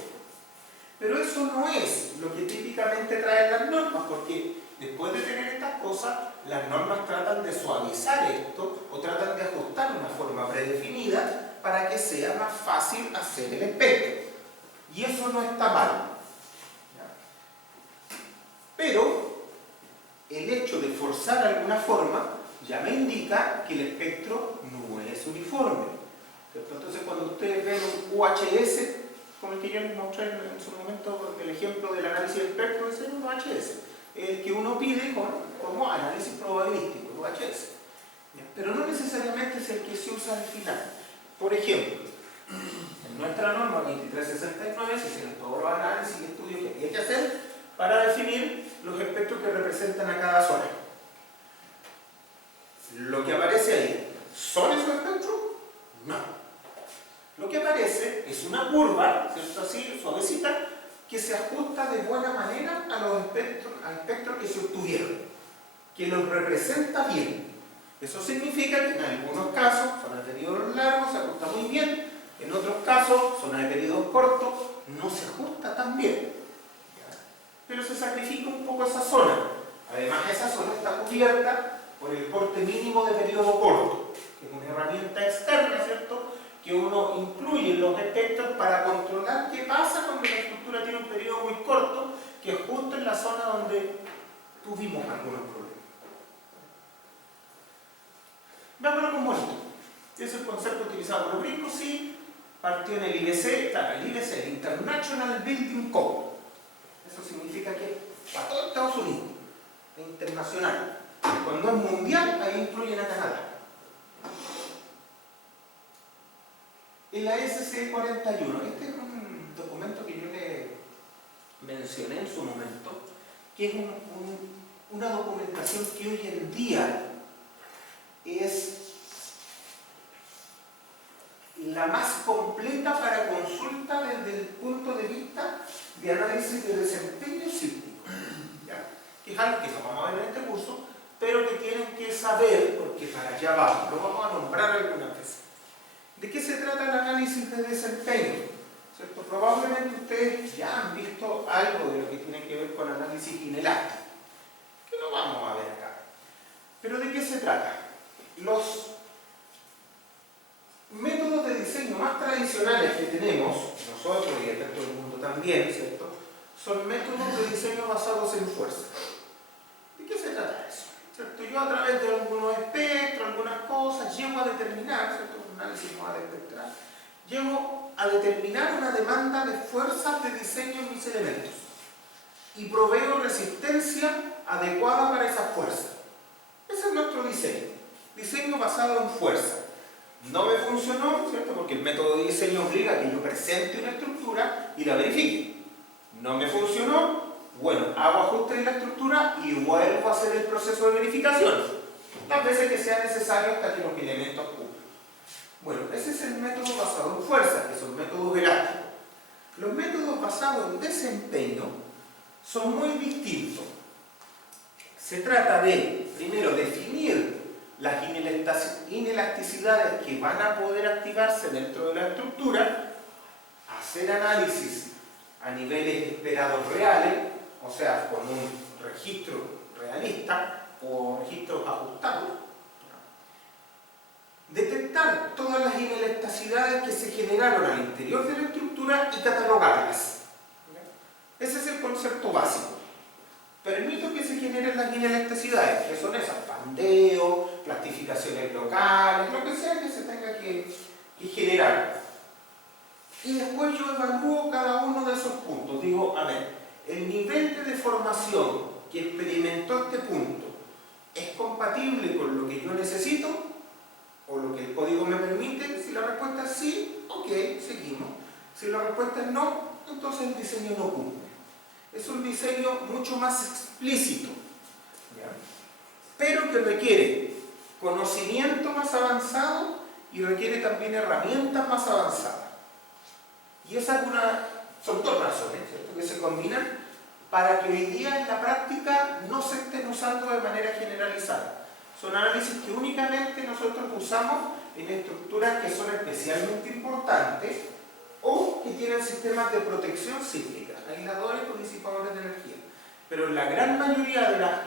Pero eso no es lo que típicamente traen las normas, porque después de tener estas cosas, las normas tratan de suavizar esto o tratan de ajustar una forma predefinida para que sea más fácil hacer el espectro. Y eso no está mal. Pero el hecho de forzar alguna forma ya me indica que el espectro no es uniforme. ¿Cierto? Entonces cuando ustedes ven un UHS, como el que yo les mostré en su momento, el ejemplo del análisis de espectro, ese es un UHS, el que uno pide como análisis probabilístico, el UHS. Pero no necesariamente es el que se usa al final. Por ejemplo, en nuestra norma 2369 se hicieron todos los análisis y estudios que había que hacer para definir los espectros que representan a cada zona. Lo que aparece ahí, ¿son esos espectros? No. Lo que aparece es una curva, ¿cierto? Así, suavecita, que se ajusta de buena manera a los espectros que se obtuvieron, que los representa bien. Eso significa que en algunos casos, zonas de periodos largos se ajusta muy bien, en otros casos, zonas de periodos cortos, no se ajusta tan bien. Pero se sacrifica un poco esa zona. Además, esa zona está cubierta por el corte mínimo de periodo corto, que es una herramienta externa, ¿cierto?, que uno incluye en los espectros para controlar qué pasa cuando la estructura tiene un periodo muy corto, que es justo en la zona donde tuvimos algunos problemas. Veámoslo con bonito. Ese es el concepto utilizado por los gringos, sí, partió en el IBC, claro, el IBC, el International Building Code. Eso significa que para todo Estados Unidos, es internacional. Cuando es mundial, ahí incluyen a Canadá. En la SC41, este es un documento que yo le mencioné en su momento, que es una documentación que hoy en día es la más completa para consulta desde el punto de vista de análisis de desempeño sísmico, ¿ya? Que es algo que no vamos a ver en este curso, pero que tienen que saber, porque para allá vamos, lo vamos a nombrar algunas veces. ¿De qué se trata el análisis de desempeño? ¿cierto? Probablemente ustedes ya han visto algo de lo que tiene que ver con análisis inelástico, que no vamos a ver acá. ¿Pero de qué se trata? Los métodos de diseño más tradicionales que tenemos, nosotros y el resto del mundo también, ¿cierto? Son métodos de diseño basados en fuerza. ¿De qué se trata eso? ¿Cierto? Yo a través de algunos espectros, algunas cosas, llego a determinar, ¿cierto? Un análisis más espectral, llego a determinar una demanda de fuerzas de diseño en mis elementos y proveo resistencia adecuada para esas fuerzas. Ese es nuestro diseño. Diseño basado en fuerza. No me funcionó, ¿cierto? Porque el método de diseño obliga a que yo presente una estructura y la verifique. No me funcionó, bueno, hago ajustes en la estructura y vuelvo a hacer el proceso de verificación. Las veces que sea necesario hasta que los elementos cumplan. Bueno, ese es el método basado en fuerza, que son métodos elásticos. Los métodos basados en desempeño son muy distintos. Se trata de, primero, definir las inelasticidades que van a poder activarse dentro de la estructura, hacer análisis a niveles esperados reales, o sea, con un registro realista o registros ajustados, detectar todas las inelasticidades que se generaron al interior de la estructura y catalogarlas. Ese es el concepto básico. Permito que se generen las inelasticidades, que son esas, pandeos, plastificaciones locales, lo que sea que se tenga que generar. Y después yo evalúo cada uno de esos puntos. Digo, a ver, el nivel de deformación que experimentó este punto ¿es compatible con lo que yo necesito? ¿O lo que el código me permite? Si la respuesta es sí, ok, seguimos. Si la respuesta es no, entonces el diseño no cumple. Es un diseño mucho más explícito, ¿ya? Pero que requiere conocimiento más avanzado y requiere también herramientas más avanzadas. Y esas son dos razones, ¿cierto?, que se combinan para que hoy día en la práctica no se estén usando de manera generalizada. Son análisis que únicamente nosotros usamos en estructuras que son especialmente importantes o que tienen sistemas de protección sísmica, aisladores o disipadores de energía. Pero en la gran mayoría de las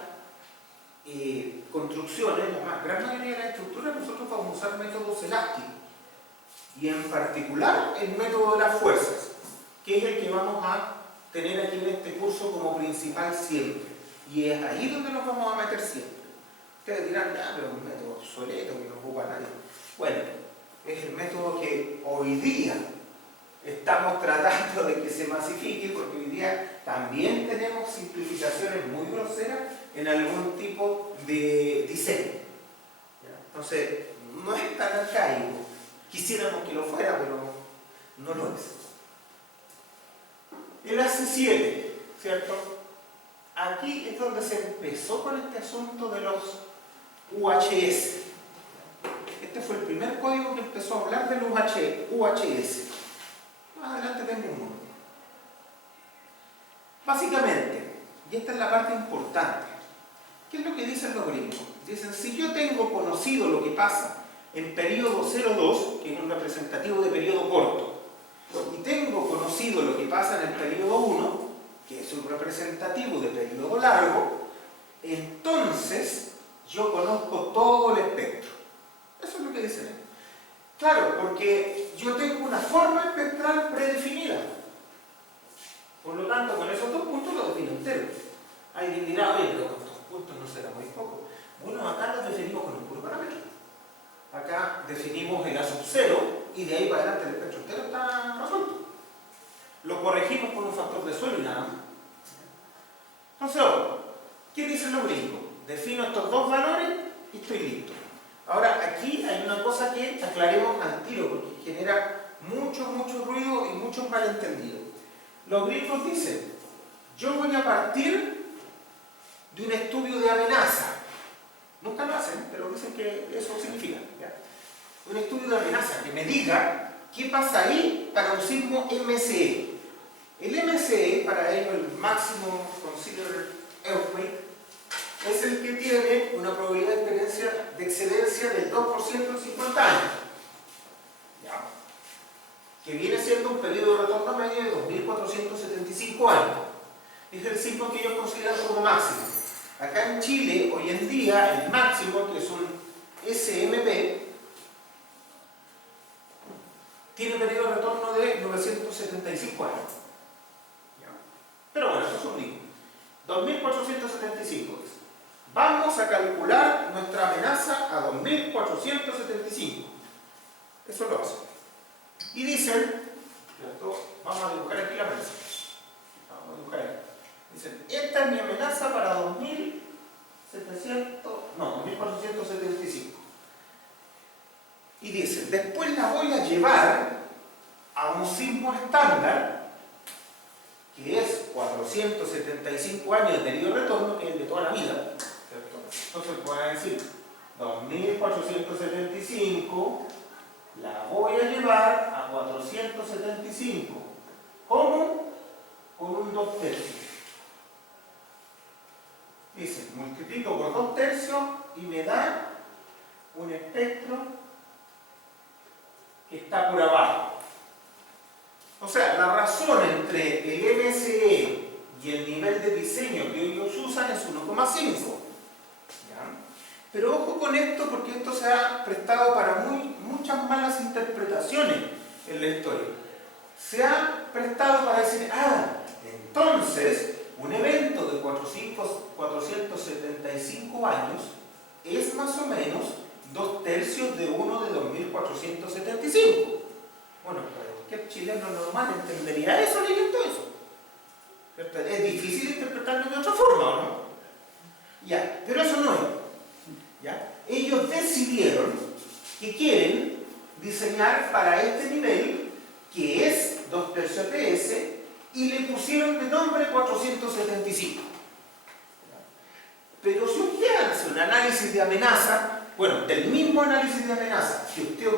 construcciones, la gran mayoría de las estructuras, nosotros vamos a usar métodos elásticos. Y en particular el método de las fuerzas, que es el que vamos a tener aquí en este curso como principal siempre. Y es ahí donde nos vamos a meter siempre. Ustedes dirán, ya, pero es un método obsoleto que no ocupa nadie. Bueno, es el método que hoy día estamos tratando de que se masifique, porque hoy día también tenemos simplificaciones muy groseras en algún tipo de diseño. Entonces, no es tan arcaico. Quisiéramos que lo fuera, pero no lo es. El AC7, ¿cierto? Aquí es donde se empezó con este asunto de los UHS. Este fue el primer código que empezó a hablar de los UHS. Más adelante tengo uno. Básicamente, y esta es la parte importante, ¿qué es lo que dicen los gringos? Dicen, si yo tengo conocido lo que pasa en periodo 0,2, que es un representativo de periodo corto, y tengo conocido lo que pasa en el periodo 1, que es un representativo de periodo largo, entonces yo conozco todo el espectro. Eso es lo que dicen. Claro, porque yo tengo una forma espectral predefinida. Por lo tanto, con esos dos puntos lo defino entero. Alguien dirá, oye, pero con dos puntos no será muy poco. Bueno, acá los definimos con un puro parámetro. Acá definimos el A sub 0 y de ahí para adelante el espectro entero está resuelto. Lo corregimos con un factor de suelo y nada más. Entonces, ¿qué dicen los gringos? Defino estos dos valores y estoy listo. Ahora, aquí hay una cosa que aclaremos al tiro, porque genera mucho ruido y muchos malentendidos. Los gringos dicen, yo voy a partir de un estudio de amenaza. Nunca lo hacen, pero dicen que eso significa, ¿ya? Un estudio de amenaza que me diga qué pasa ahí para un sismo MCE. El MCE, para ello el Maximum Considered Earthquake, es el que tiene una probabilidad de excedencia del 2% en 50 años. ¿Ya? Que viene siendo un periodo de retorno medio de 2.475 años. Es el sismo que ellos consideran como máximo. Acá en Chile, hoy en día, el máximo, que es un SMP, tiene periodo de retorno de 975 años. Pero bueno, eso es un límite. 2.475. Vamos a calcular nuestra amenaza a 2.475. Eso lo hacen. Y dicen, vamos a dibujar aquí la amenaza. Vamos a dibujar aquí. Dicen, esta es mi amenaza para 2.475. Y dicen, después la voy a llevar a un sismo estándar, que es 475 años de periodo de retorno, que es el de toda la vida. ¿Cierto? Entonces voy a decir, 2.475 la voy a llevar a 475. ¿Cómo? Con un 2/3. Dice, multiplico por 2/3 y me da un espectro que está por abajo. O sea, la razón entre el MSE y el nivel de diseño que ellos usan es 1,5. Pero ojo con esto, porque esto se ha prestado para muchas malas interpretaciones en la historia. Se ha prestado para decir, entonces un evento de 475 años es más o menos 2/3 de uno de 2.475. Bueno, cualquier chileno normal entendería eso leyendo eso. ¿Cierto? Es difícil interpretarlo de otra forma, ¿o no? Ya, pero eso no es. ¿Ya? Ellos decidieron que quieren diseñar para este nivel, que es 2/3 TS, y le pusieron de nombre 475. Pero si usted hace un análisis de amenaza, bueno, del mismo análisis de amenaza que usted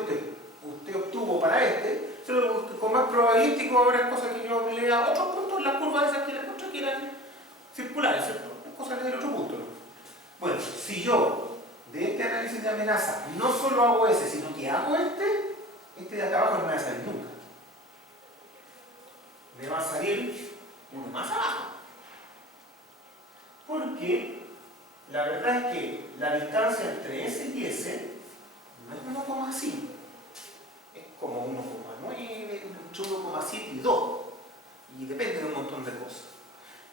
obtuvo para este, solo con más probabilístico habrá cosas que yo lea otros puntos en las curvas esas que les muestro que eran circulares, ¿cierto? Cosas del otro punto, ¿no? Bueno, si yo de este análisis de amenaza no solo hago ese, sino que hago este de acá abajo no me va a salir nunca. Me va a salir uno más abajo. Porque la verdad es que la distancia entre ese y ese no es 1,5. Es como 1,9, entre 1,7 y 2. Y depende de un montón de cosas.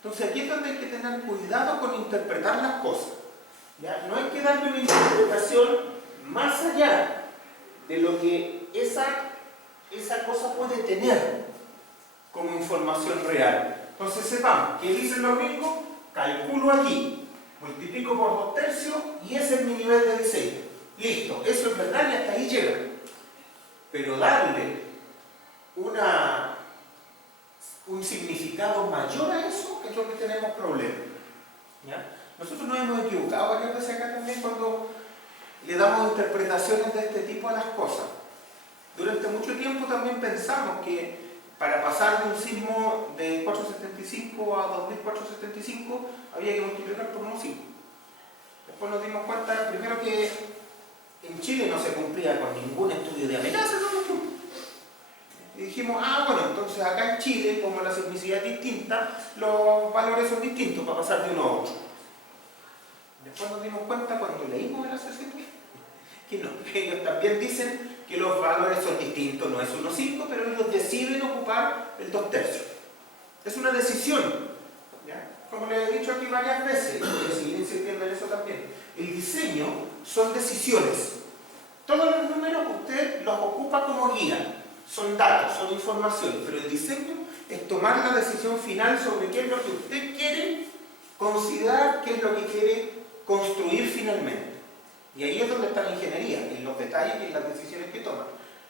Entonces aquí es donde hay que tener cuidado con interpretar las cosas. ¿Ya? No hay que darle una interpretación más allá de lo que esa cosa puede tener como información real. Entonces sepamos que dicen los gringos, calculo aquí, multiplico por 2/3 y ese es mi nivel de diseño. Listo, eso es verdad y hasta ahí llega. Pero darle un significado mayor a eso es lo que tenemos problemas. ¿Ya? Nosotros nos hemos equivocado varias veces acá también cuando le damos interpretaciones de este tipo a las cosas. Durante mucho tiempo también pensamos que para pasar de un sismo de 475 a 2475 había que multiplicar por 1,5. Después nos dimos cuenta, primero, que en Chile no se cumplía con ningún estudio de amenazas, y dijimos, bueno, entonces acá en Chile, como la sismicidad es distinta, los valores son distintos para pasar de uno a otro. Después nos dimos cuenta cuando leímos el ACCP que no, que ellos también dicen que los valores son distintos, no es 1,5, pero ellos deciden ocupar el 2/3. Es una decisión, ¿ya? Como les he dicho aquí varias veces, y voy a seguir insistiendo en eso también. El diseño son decisiones. Todos los números usted los ocupa como guía, son datos, son información, pero el diseño es tomar la decisión final sobre qué es lo que usted quiere considerar, qué es lo que quiere construir finalmente. Y ahí es donde está la ingeniería, en los detalles y en las decisiones que toman.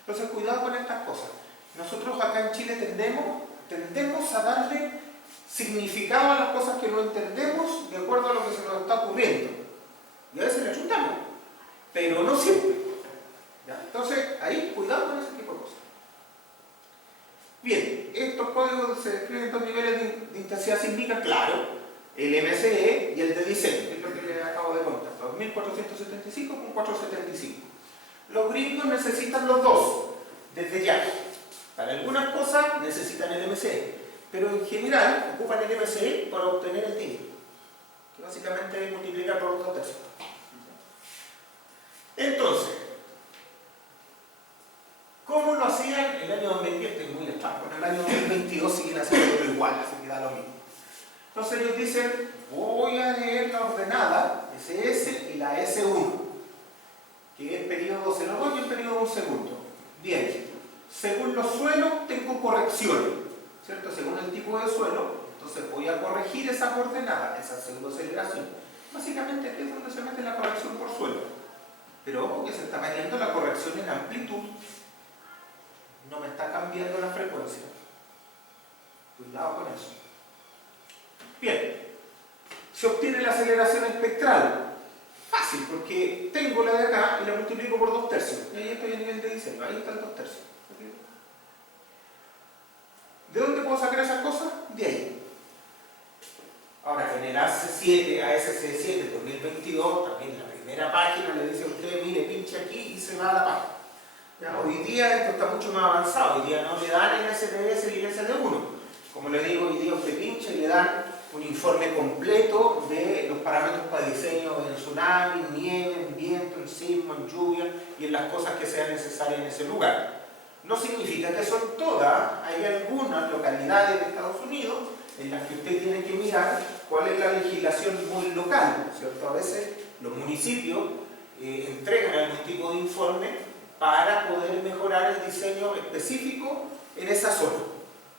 Entonces, cuidado con estas cosas. Nosotros acá en Chile tendemos a darle significado a las cosas que no entendemos de acuerdo a lo que se nos está ocurriendo. Y a veces le chuntamos, pero no siempre. ¿Ya? Entonces, ahí, cuidado con ese tipo de cosas. Bien, estos códigos se describen en dos niveles de intensidad sísmica, claro, el MSE y el de diseño, es lo que les acabo de contar, 2475 con 475. Los gringos necesitan los dos, desde ya. Para algunas cosas necesitan el MCE, pero en general ocupan el MCE para obtener el TI, que básicamente multiplica por 2 tercios. Entonces, ¿cómo lo hacían el año 2010? Estoy muy lejano. En el año 2022 siguen haciendo igual, así que da lo mismo. Entonces ellos dicen, voy a leer la ordenada SS y la S1, que es periodo 0,2 y el periodo 1 segundo. Bien, según los suelos tengo correcciones, ¿cierto? Según el tipo de suelo, entonces voy a corregir esas coordenadas, esa pseudoaceleración. Básicamente aquí es donde se mete la corrección por suelo. Pero ojo que se está metiendo la corrección en amplitud, no me está cambiando la frecuencia. Cuidado con eso. Bien, se obtiene la aceleración espectral. Fácil, porque tengo la de acá y la multiplico por 2 tercios. Y ahí estoy a nivel de diseño, ahí está el 2 tercios. ¿De dónde puedo sacar esas cosas? De ahí. Ahora, en el AC7, ASC7 2022, también la primera página le dice a usted, mire, pinche aquí y se va a la página. Ya, hoy día esto está mucho más avanzado, hoy día no le dan el SDS y el SD1. Como le digo, hoy día usted pincha y le dan un informe completo de los parámetros para diseño en tsunami, en nieve, en viento, en sismo, en lluvia y en las cosas que sean necesarias en ese lugar. No significa que son todas, hay algunas localidades de Estados Unidos en las que usted tiene que mirar cuál es la legislación muy local, ¿cierto? A veces los municipios entregan algún tipo de informe para poder mejorar el diseño específico en esa zona.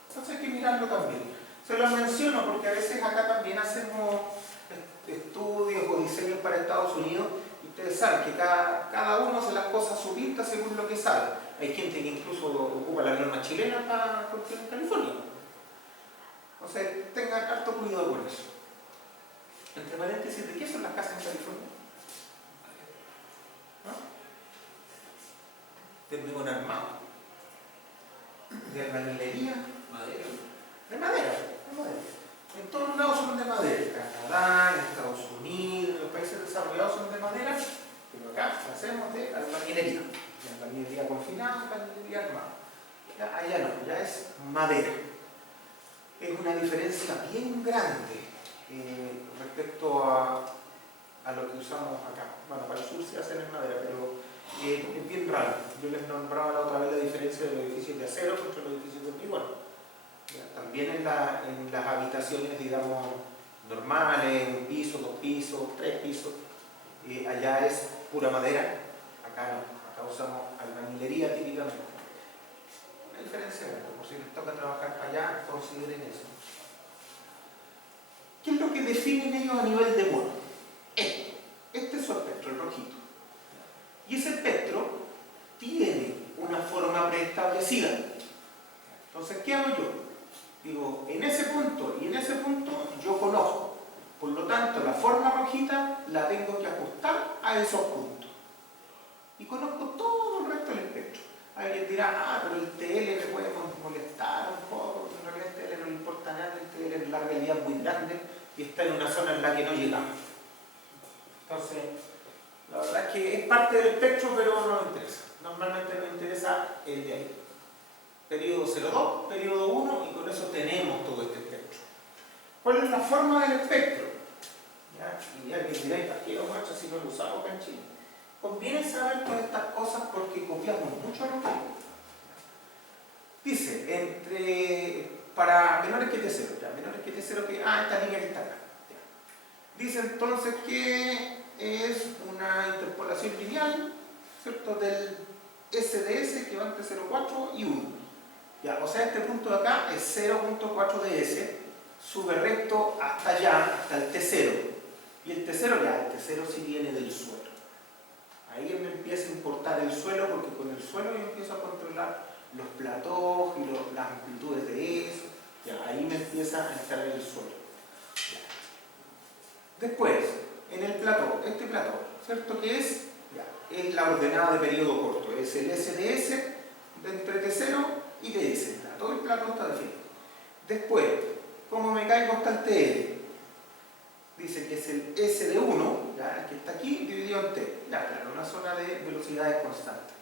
Entonces hay que mirarlo también. Se los menciono porque a veces acá también hacemos estudios o diseños para Estados Unidos y ustedes saben que cada uno hace las cosas a su pinta según lo que sabe. Hay gente que incluso ocupa la norma chilena para construir en California. Entonces tengan harto cuidado con eso. Entre paréntesis, ¿de qué son las casas en California? ¿De hormigón armado? ¿De albañilería? Madera. De madera. En todos lados son de madera. En Canadá, en Estados Unidos, en los países desarrollados son de madera, pero acá hacemos de albañilería. De albañilería confinada, albañilería armada. Allá no, ya es madera. Es una diferencia bien grande respecto a lo que usamos acá. Bueno, para el sur se hacen en madera, pero es bien raro. Yo les nombraba la otra vez la diferencia de los edificios de acero contra los edificios de hormigón. También en las habitaciones, digamos, normales, un piso, 2 pisos, 3 pisos, allá es pura madera, acá no, acá usamos albañilería típicamente. Una diferencia grande, por si les toca trabajar para allá, consideren eso. ¿Qué es lo que definen ellos a nivel de mono? Este es su espectro, el rojito. Y ese espectro tiene una forma preestablecida. Entonces, ¿qué hago yo? Digo, en ese punto y en ese punto yo conozco. Por lo tanto, la forma rojita la tengo que ajustar a esos puntos. Y conozco todo el resto del espectro. Alguien dirá, pero el TL me puede molestar un poco, porque en realidad el TL no le importa nada, el TL en la realidad es muy grande y está en una zona en la que no llegamos. Entonces, la verdad es que es parte del espectro, pero no me interesa. Normalmente me interesa el de ahí. Periodo 0,2, periodo 1, y con eso tenemos todo este espectro. ¿Cuál es la forma del espectro? ¿Ya? Y alguien dirá, ¿para qué lo muestro si no lo usamos acá en Chile? Conviene saber todas estas cosas porque copiamos mucho a lo que dice, para menores que T0, ya, menores que T0, esta línea que está acá. Ya. Dice entonces que es una interpolación lineal, ¿cierto? Del SDS que va entre 0,4 y 1. Ya, o sea, este punto de acá es 0,4 ds, sube recto hasta allá, hasta el T0. Y el T0 ya, el T0 sí viene del suelo. Ahí me empieza a importar el suelo, porque con el suelo yo empiezo a controlar los platós y las amplitudes de eso. Ya, ahí me empieza a entrar el suelo. Ya. Después, en el plató, este plató, ¿cierto? ¿Qué es? Ya, es la ordenada de periodo corto, es el SDS de entre T0 y TS. Todo el plató está definido. Después, como me caigo hasta el TL, dice que es el S de 1, ¿ya? El que está aquí, dividido en T. Ya, claro, una zona de velocidades constantes.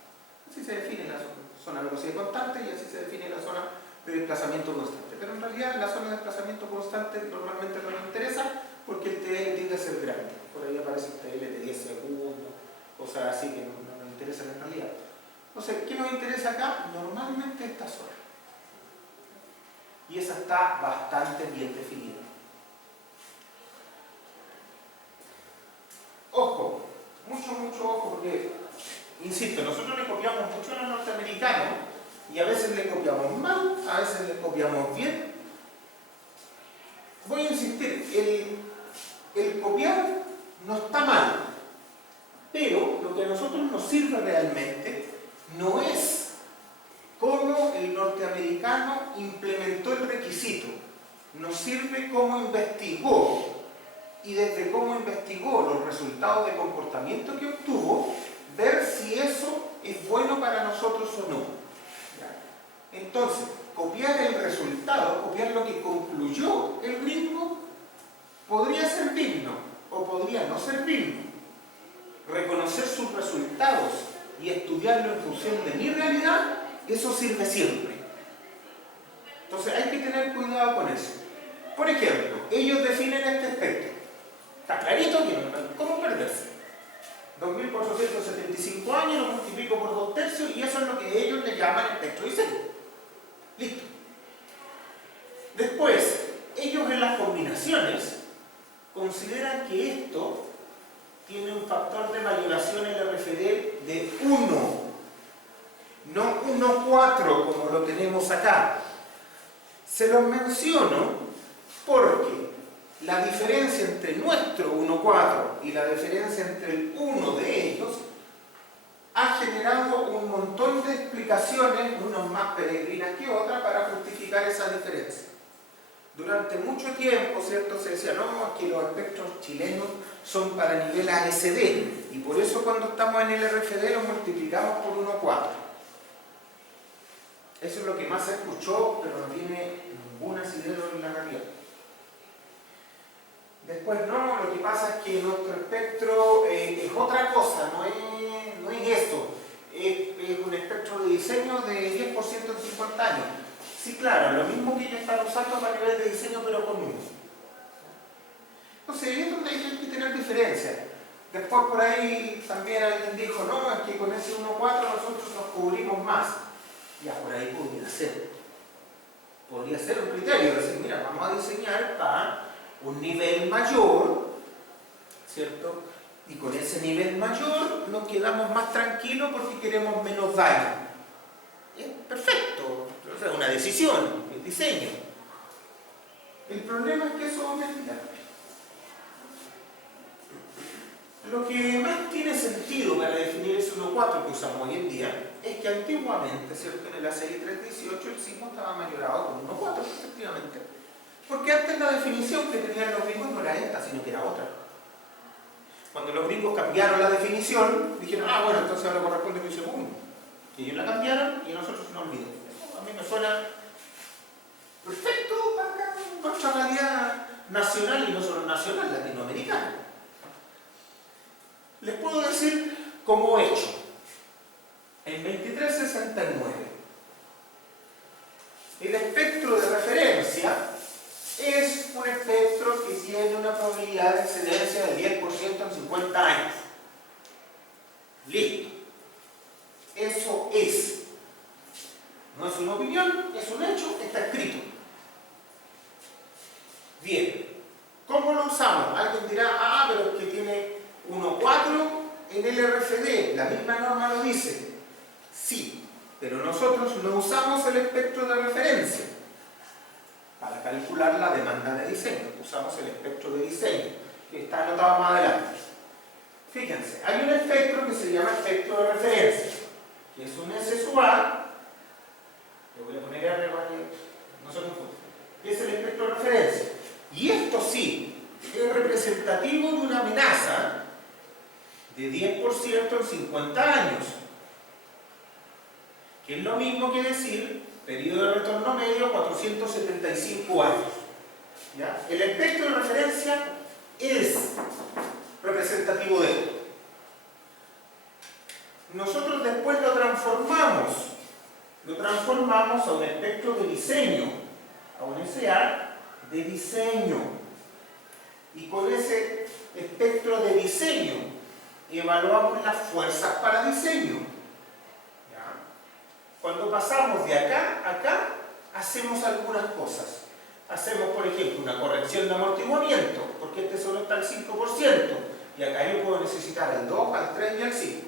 Así se definen las zona de velocidad constante, y así se define la zona de desplazamiento constante. Pero en realidad la zona de desplazamiento constante normalmente no nos interesa porque el TL tiende a ser grande. Por ahí aparece el TL de 10 segundos, cosas así que no nos interesan en realidad. Entonces, ¿qué nos interesa acá? Normalmente esta zona. Y esa está bastante bien definida. Ojo, mucho ojo, porque, insisto, nosotros le copiamos mucho a los norteamericanos y a veces le copiamos mal, a veces le copiamos bien. Voy a insistir, el copiar no está mal, pero lo que a nosotros nos sirve realmente no es cómo el norteamericano implementó el requisito, nos sirve cómo investigó, y desde cómo investigó los resultados de comportamiento que obtuvo, ver si eso es bueno para nosotros o no. Entonces, copiar el resultado, copiar lo que concluyó el gringo, podría ser digno o podría no ser digno. Reconocer sus resultados y estudiarlo en función de mi realidad, eso sirve siempre. Entonces hay que tener cuidado con eso. Por ejemplo, ellos definen este espectro. Está clarito que ¿cómo perderse? 2.475 años, lo multiplico por 2/3 y eso es lo que ellos le llaman espectro diseño. Listo. Después, ellos en las combinaciones consideran que esto tiene un factor de mayoración LRFD de 1, no 1,4 como lo tenemos acá. Se los menciono porque la diferencia entre nuestro 1,4 y la diferencia entre el 1 de ellos ha generado un montón de explicaciones, unas más peregrinas que otras, para justificar esa diferencia. Durante mucho tiempo, ¿cierto?, se decía, no, es que los espectros chilenos son para nivel ASD, y por eso cuando estamos en el RFD lo multiplicamos por 1,4. Eso es lo que más se escuchó, pero no tiene ningún asidero en la realidad. Después, no, lo que pasa es que nuestro espectro es otra cosa, no es esto. Es un espectro de diseño de 10% en 50 años. Sí, claro, lo mismo que ellos están usando para nivel de diseño, pero con 1. Entonces, ahí es donde hay que tener diferencia. Después, por ahí también alguien dijo, no, es que con ese 1,4 nosotros nos cubrimos más. Ya, por ahí podría ser. Podría ser un criterio, decir, mira, vamos a diseñar para un nivel mayor, ¿cierto? Y con ese nivel mayor nos quedamos más tranquilos porque queremos menos daño. Perfecto, es una decisión, el diseño. El problema es que eso es mentira. Lo que más tiene sentido para definir ese 1,4 que usamos hoy en día es que antiguamente, ¿cierto?, en el ACI 318 el sismo estaba mayorado con 1,4, efectivamente. Porque antes la definición que tenían los gringos no era esta, sino que era otra. Cuando los gringos cambiaron la definición, dijeron, ah, bueno, entonces ahora corresponde que usemos 1. Y ellos la cambiaron y nosotros no olvidemos. A mí me suena perfecto para nuestra realidad nacional y no solo nacional, latinoamericana. Les puedo decir como hecho. En 2369, el espectro de referencia es un espectro que tiene una probabilidad de excedencia del 10% en 50 años. Listo. Eso es. No es una opinión, es un hecho, está escrito. Bien. ¿Cómo lo usamos? Alguien dirá, ah, pero es que tiene 1,4 en el RFD. La misma norma lo dice. Sí, pero nosotros no usamos el espectro de referencia para calcular la demanda de diseño. Usamos el espectro de diseño, que está anotado más adelante. Fíjense, hay un espectro que se llama espectro de referencia, que es un S sub A, le voy a poner R para que no se confunda, que es el espectro de referencia. Y esto sí, es representativo de una amenaza de 10% en 50 años, que es lo mismo que decir periodo de retorno medio 475 años. ¿Ya? El espectro de referencia es representativo de esto. Nosotros después lo transformamos vamos a un espectro de diseño, a un SA de diseño. Y con ese espectro de diseño evaluamos las fuerzas para diseño. ¿Ya? Cuando pasamos de acá a acá, hacemos algunas cosas. Hacemos, por ejemplo, una corrección de amortiguamiento, porque este solo está al 5%, y acá yo puedo necesitar el 2, al 3 y al 5.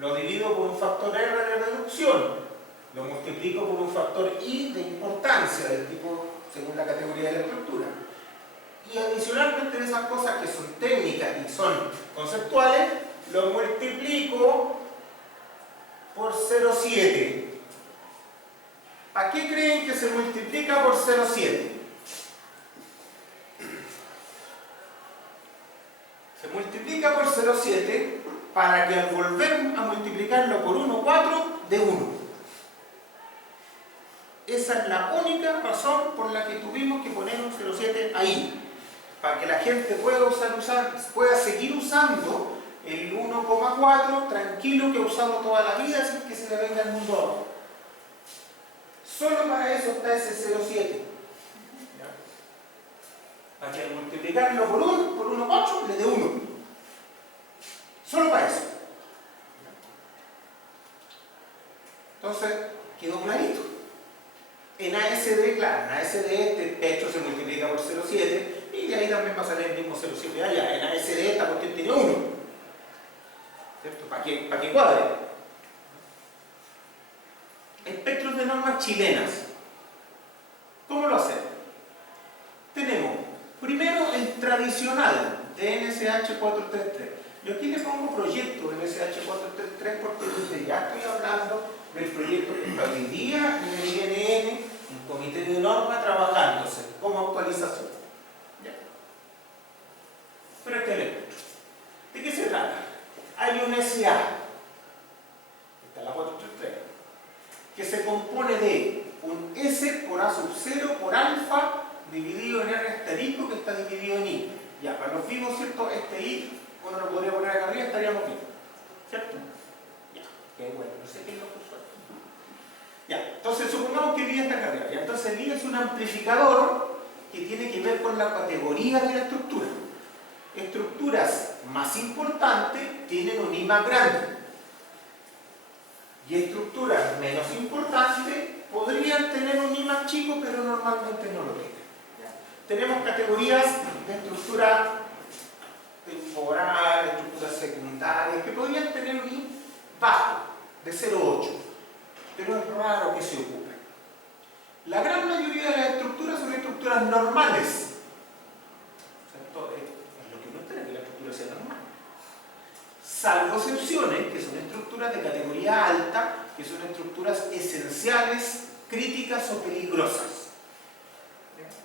Lo divido por un factor R de reducción, lo multiplico por un factor I de importancia, del tipo según la categoría de la estructura. Y adicionalmente de esas cosas que son técnicas y son conceptuales, lo multiplico por 0,7. ¿A qué creen que se multiplica por 0,7? Se multiplica por 0,7 para que al volver a multiplicarlo por 1,4 dé 1. Esa es la única razón por la que tuvimos que poner un 0,7 ahí. Para que la gente pueda seguir usando el 1,4 tranquilo que ha usado toda la vida sin que se le venga el mundo abajo. Solo para eso está ese 0,7. Para que al multiplicarlo por 1,8 le dé 1. Solo para eso. Entonces, quedó clarito. En ASD, claro, en ASD este espectro se multiplica por 0,7 y de ahí también va a salir el mismo 0,7 allá. En ASD esta cuestión tiene 1. ¿Cierto? Para que cuadre. Espectros de normas chilenas. ¿Cómo lo hacemos? Tenemos primero el tradicional de NSH 433. Yo aquí le pongo proyecto de NSH 433 porque ya estoy hablando del proyecto que está hoy día en el INN, un comité de norma trabajándose como actualización. ¿Ya? Pero este es el espectro. ¿De qué se trata? Hay un SA, esta es la 433, que se compone de un S por A sub 0 por alfa dividido en R asterisco que está dividido en I. Ya, para los vivos, ¿cierto? Este I, uno lo podría poner acá arriba, estaríamos bien. ¿Cierto? Ya, qué bueno, no sé quién lo puso. Ya, entonces supongamos que el I está acá arriba. Ya, entonces el I es un amplificador que tiene que ver con la categoría de la estructura. Estructuras más importantes tienen un I más grande. Y estructuras menos importantes podrían tener un I más chico, pero normalmente no lo tienen. Tenemos categorías de estructura temporal, estructuras secundarias, que podrían tener un I bajo, de 0,8. Pero es raro que se ocupe. La gran mayoría de las estructuras son estructuras normales. ¿Cierto? Es lo que uno espera, que la estructura sea normal. Salvo excepciones, que son estructuras de categoría alta, que son estructuras esenciales, críticas o peligrosas.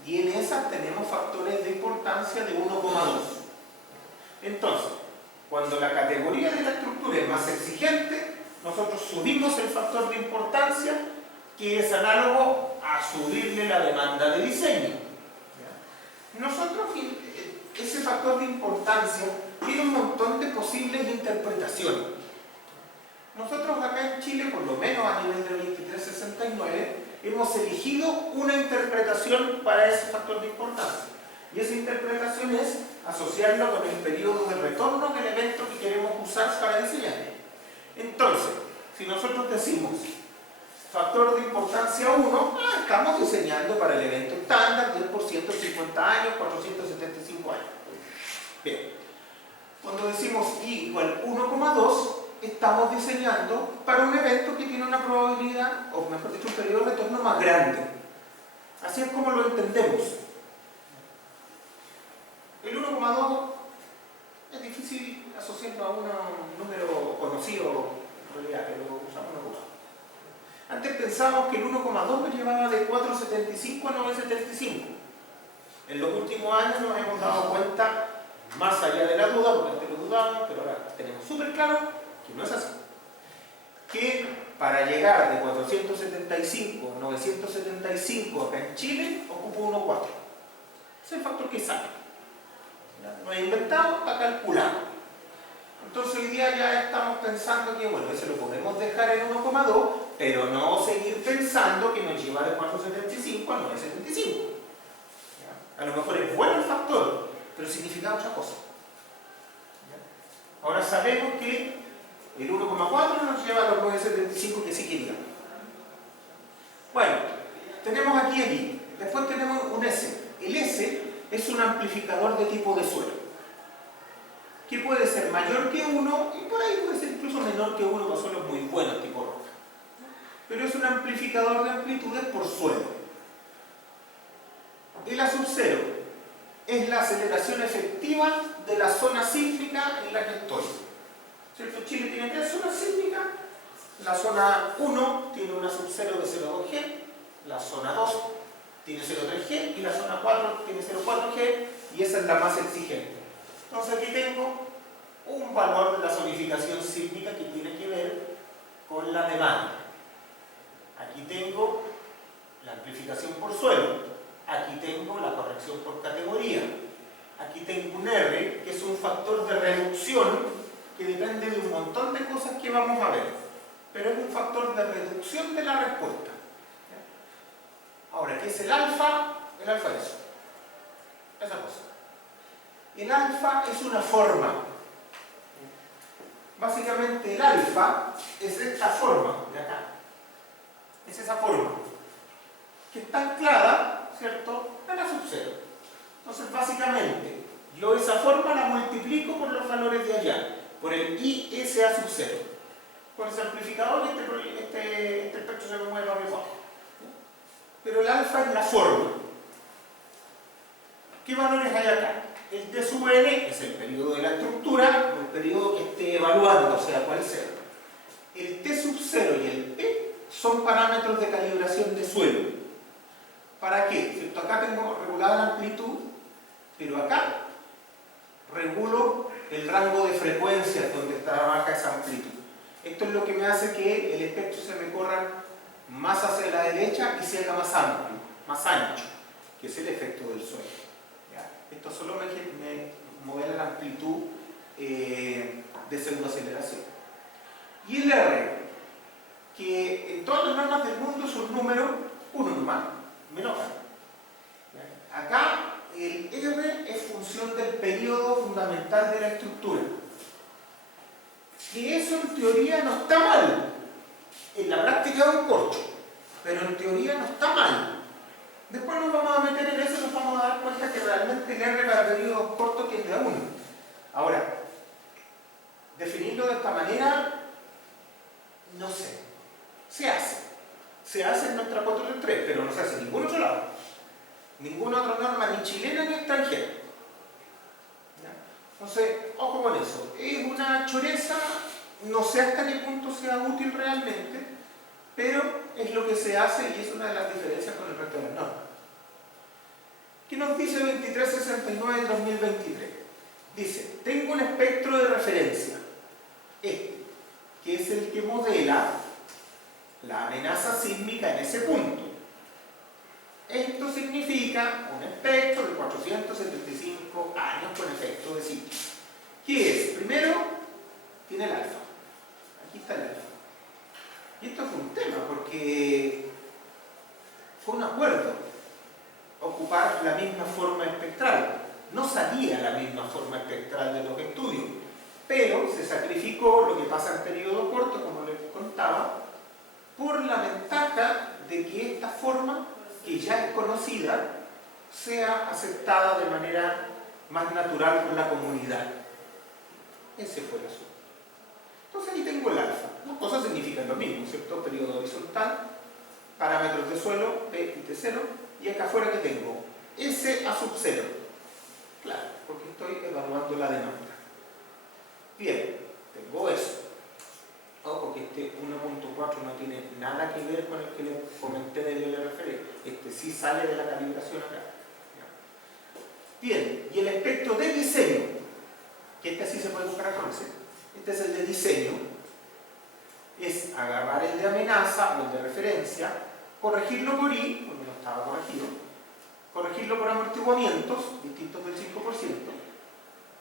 Y en esas tenemos factores de importancia de 1,2. Entonces, cuando la categoría de la estructura es más exigente, nosotros subimos el factor de importancia, que es análogo a subirle la demanda de diseño. Nosotros, ese factor de importancia tiene un montón de posibles interpretaciones. Nosotros acá en Chile, por lo menos a nivel de 2369, hemos elegido una interpretación para ese factor de importancia. Y esa interpretación es asociarlo con el periodo de retorno del evento que queremos usar para diseñar. Entonces, si nosotros decimos factor de importancia 1, estamos diseñando para el evento estándar 10%, 50 años, 475 años. Bien. Cuando decimos I igual 1,2, estamos diseñando para un evento que tiene una probabilidad, o mejor dicho, un periodo de retorno más grande. Así es como lo entendemos. El 1,2 es difícil asociarlo a un número conocido, en realidad, que lo usamos en ocupado. Antes pensábamos que el 1,2 nos llevaba de 4,75 a 9,75. En los últimos años nos hemos dado cuenta, más allá de la duda, porque antes lo dudábamos, pero ahora tenemos súper claro que no es así. Que para llegar de 475 a 975 acá en Chile, ocupa 1,4. Ese es el factor que sale. No he inventado, está calculado. Entonces hoy día ya estamos pensando que, bueno, eso lo podemos dejar en 1,2, pero no seguir pensando que nos lleva de 4,75 a 9,75. ¿Ya? A lo mejor es bueno el factor, pero significa otra cosa. ¿Ya? Ahora sabemos que el 1,4 nos lleva a los 9,75 que sí queríamos. Bueno, tenemos aquí el I. Después tenemos un S. El S es un amplificador de tipo de suelo, que puede ser mayor que 1 y por ahí puede ser incluso menor que 1 para suelos muy buenos tipo roca. Pero es un amplificador de amplitudes por suelo. El A sub 0 es la aceleración efectiva de la zona sísmica en la que estoy. ¿Cierto? Chile tiene 3 zonas sísmicas. La zona 1 tiene una sub 0 de 0,2 G, la zona 2 tiene 0,3 G y la zona 4 tiene 0,4 G, y esa es la más exigente. Entonces aquí tengo un valor de la zonificación sísmica que tiene que ver con la demanda. Aquí tengo la amplificación por suelo, aquí tengo la corrección por categoría, aquí tengo un R que es un factor de reducción que depende de un montón de cosas que vamos a ver, pero es un factor de reducción de la respuesta. Ahora, ¿qué es el alfa? El alfa es eso, esa cosa. El alfa es una forma. Básicamente el alfa es esta forma de acá. Es esa forma que está anclada, ¿cierto?, en la sub 0. Entonces, básicamente, yo esa forma la multiplico por los valores de allá, por el ISA sub 0. Por ese amplificador este espectro se me mueve para arriba. Pero el alfa es la forma. ¿Qué valores hay acá? El T sub n es el periodo de la estructura, o el periodo que esté evaluando, sea cual sea. El T sub 0 y el P son parámetros de calibración de suelo. ¿Para qué? ¿Cierto? Acá tengo regulada la amplitud, pero acá regulo el rango de frecuencias donde trabaja esa amplitud. Esto es lo que me hace que el espectro se me corra más hacia la derecha y se haga más amplio, más ancho, que es el efecto del suelo. ¿Ya? Esto solo me modela la amplitud de pseudoaceleración. Y el R, que en todas las normas del mundo es un número 1 nomás, menos A. Acá el R es función del periodo fundamental de la estructura. Que eso en teoría no está mal. En la práctica es un corcho, pero en teoría no está mal. Después nos vamos a meter en eso y nos vamos a dar cuenta que realmente el R para periodos cortos tiende a 1. Ahora, definirlo de esta manera, no sé. Se hace. Se hace en nuestra 433, pero no se hace en ningún otro lado. Ninguna otra norma, ni chilena ni extranjera. ¿Ya? Entonces, ojo con eso. Es una choreza, no sé hasta qué punto sea útil realmente, pero es lo que se hace y es una de las diferencias con el resto de las normas. ¿Qué nos dice 2369 en 2023? Dice, tengo un espectro de referencia, que es el que modela la amenaza sísmica en ese punto. Esto significa un espectro de 475 años con efecto de sismo. ¿Qué es? Primero, tiene el alfa. Aquí está el alfa. Y esto fue un tema porque fue un acuerdo ocupar la misma forma espectral. No salía la misma forma espectral de los estudios, pero se sacrificó lo que pasa en periodo corto, como les contaba, por la ventaja de que esta forma, que ya es conocida, sea aceptada de manera más natural por la comunidad. Ese fue el asunto. Entonces aquí tengo el alfa. Las cosas significan lo mismo, ¿cierto? Periodo horizontal, parámetros de suelo, P y T0, y acá afuera que tengo S a sub 0. Claro, porque estoy evaluando la demanda. Bien, tengo eso. Ojo que este 1.4 no tiene nada que ver con el que le comenté del LRFR. Este sí sale de la calibración acá. Bien, y el espectro de diseño, que este sí se puede buscar con ese. Este es el de diseño. Es agarrar el de amenaza o el de referencia, corregirlo por I, porque no estaba corregido, corregirlo por amortiguamientos distintos del 5%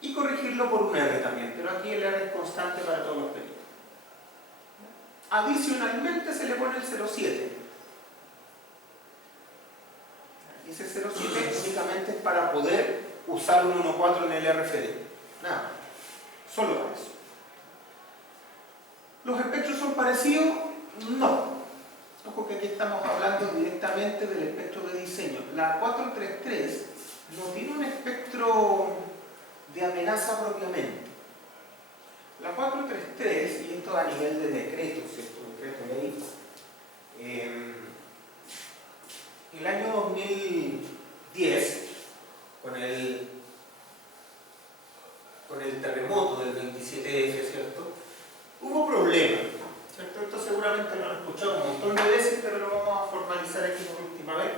y corregirlo corregirlo por un R también, pero aquí el R es constante para todos los periodos. Adicionalmente se le pone el 0,7. Ese 0,7 únicamente es para poder usar un 1,4 en el RFD. Nada, solo para eso. ¿Los espectros son parecidos? No. Ojo que aquí estamos hablando directamente del espectro de diseño. La 433 no tiene un espectro de amenaza propiamente. La 433, y esto a nivel de decreto, ¿cierto? Decreto ley, el año 2010, con el terremoto del 27F, ¿cierto? Hubo problemas, ¿cierto? Esto seguramente lo han escuchado un montón de veces, pero lo vamos a formalizar aquí por última vez.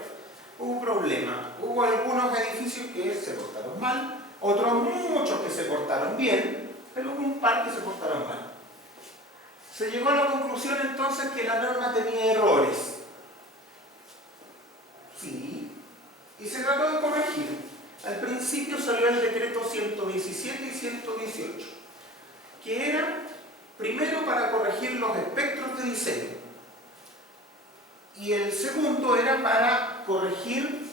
Hubo problemas. Hubo algunos edificios que se portaron mal, otros muchos que se portaron bien, pero hubo un par que se portaron mal. Se llegó a la conclusión entonces que la norma tenía errores. Sí, y se trató de corregir. Al principio salió el decreto 117 y 118, que era primero para corregir los espectros de diseño, y el segundo era para corregir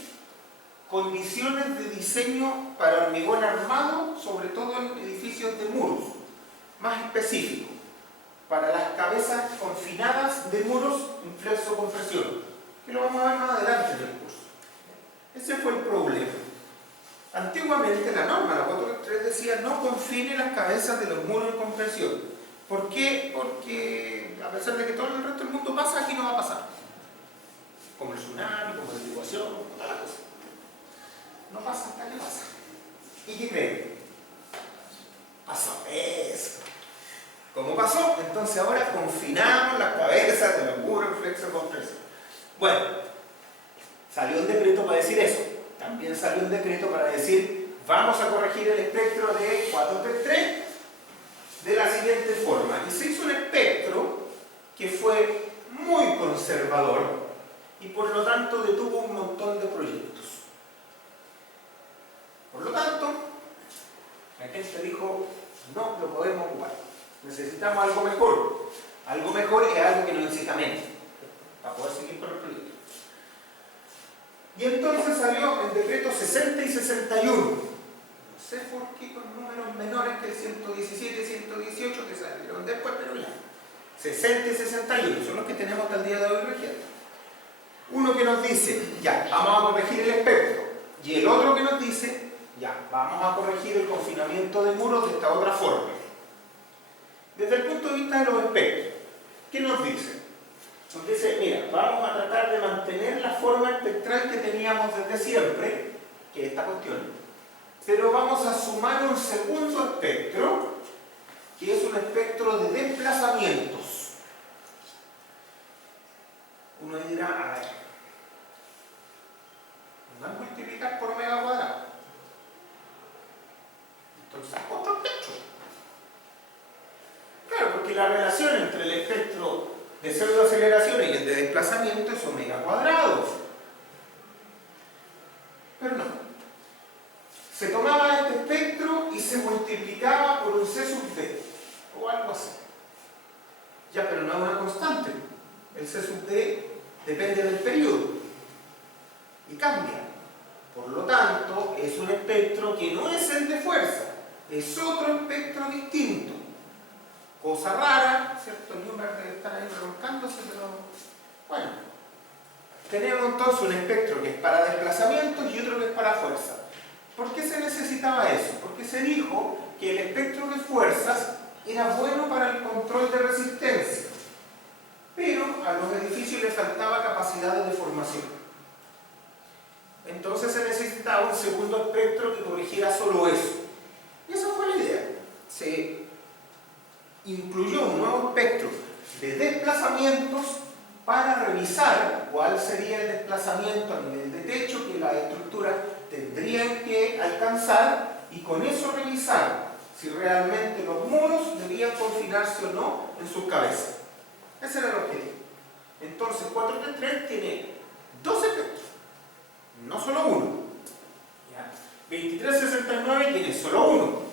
condiciones de diseño para hormigón armado, sobre todo en edificios de muros, más específico, para las cabezas confinadas de muros en flexo-compresión, que lo vamos a ver más adelante en el curso. Ese fue el problema. Antiguamente la norma, la 4.3, decía no confine las cabezas de los muros en compresión. ¿Por qué? Porque a pesar de que todo el resto del mundo pasa, aquí no va a pasar. Como el tsunami, como la situación, toda la cosa. No pasa hasta que pasa. ¿Y qué creen? Pasó eso. ¿Cómo pasó? Entonces ahora confinamos las cabezas de los muros en flexo-compresión. Bueno, salió un decreto para decir eso. También salió un decreto para decir vamos a corregir el espectro de 433 de la siguiente forma. Y se hizo un espectro que fue muy conservador y por lo tanto detuvo un montón de proyectos. Por lo tanto, la gente dijo no lo podemos ocupar. Necesitamos algo mejor. Algo mejor es algo que nos incita menos para poder seguir con el proyecto. Y entonces salió el decreto 60 y 61. No sé por qué con números menores que el 117 y 118 que salieron después, pero ya. 60 y 61 son los que tenemos hasta el día de hoy regiendo. Uno que nos dice, ya, vamos a corregir el espectro. Y el otro que nos dice, ya, vamos a corregir el confinamiento de muros de esta otra forma. Desde el punto de vista de los espectros, ¿qué nos dice? Nos dice, mira, vamos a tratar de mantener la forma espectral que teníamos desde siempre, que es esta cuestión, pero vamos a sumar un segundo espectro, que es un espectro de desplazamientos. Uno dirá, a ver, ¿no es multiplicar por omega cuadrado? Entonces, otro espectro. Claro, porque la relación entre el espectro de pseudoaceleración y el de desplazamiento es omega cuadrado. Pero no. Se tomaba este espectro y se multiplicaba por un C sub D, o algo así. Ya, pero no es una constante. El C sub D depende del periodo y cambia. Por lo tanto, es un espectro que no es el de fuerza, es otro espectro distinto. Cosa rara, ¿cierto? Newberg debe estar ahí revolcándose, pero bueno. Tenemos entonces un espectro que es para desplazamientos y otro que es para fuerza. ¿Por qué se necesitaba eso? Porque se dijo que el espectro de fuerzas era bueno para el control de resistencia, pero a los edificios les faltaba capacidad de deformación. Entonces se necesitaba un segundo espectro que corrigiera solo eso. Y esa fue la idea. Se incluyó un nuevo espectro de desplazamientos para revisar cuál sería el desplazamiento a nivel de techo que las estructuras tendrían que alcanzar y con eso revisar si realmente los muros debían confinarse o no en sus cabezas. Ese era el objetivo. Entonces 433 tiene dos espectros, no solo uno. ¿Ya? 2369 tiene solo uno.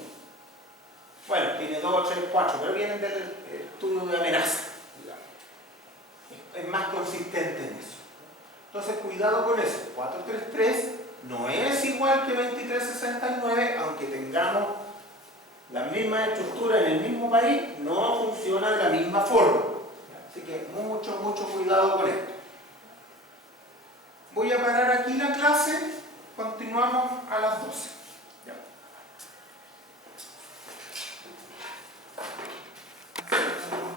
también del estudio de amenaza, digamos. Es más consistente en eso. Entonces, cuidado con eso. 433 no es igual que 2369, aunque tengamos la misma estructura en el mismo país, no funciona de la misma forma. Así que mucho cuidado con esto. Voy a parar aquí la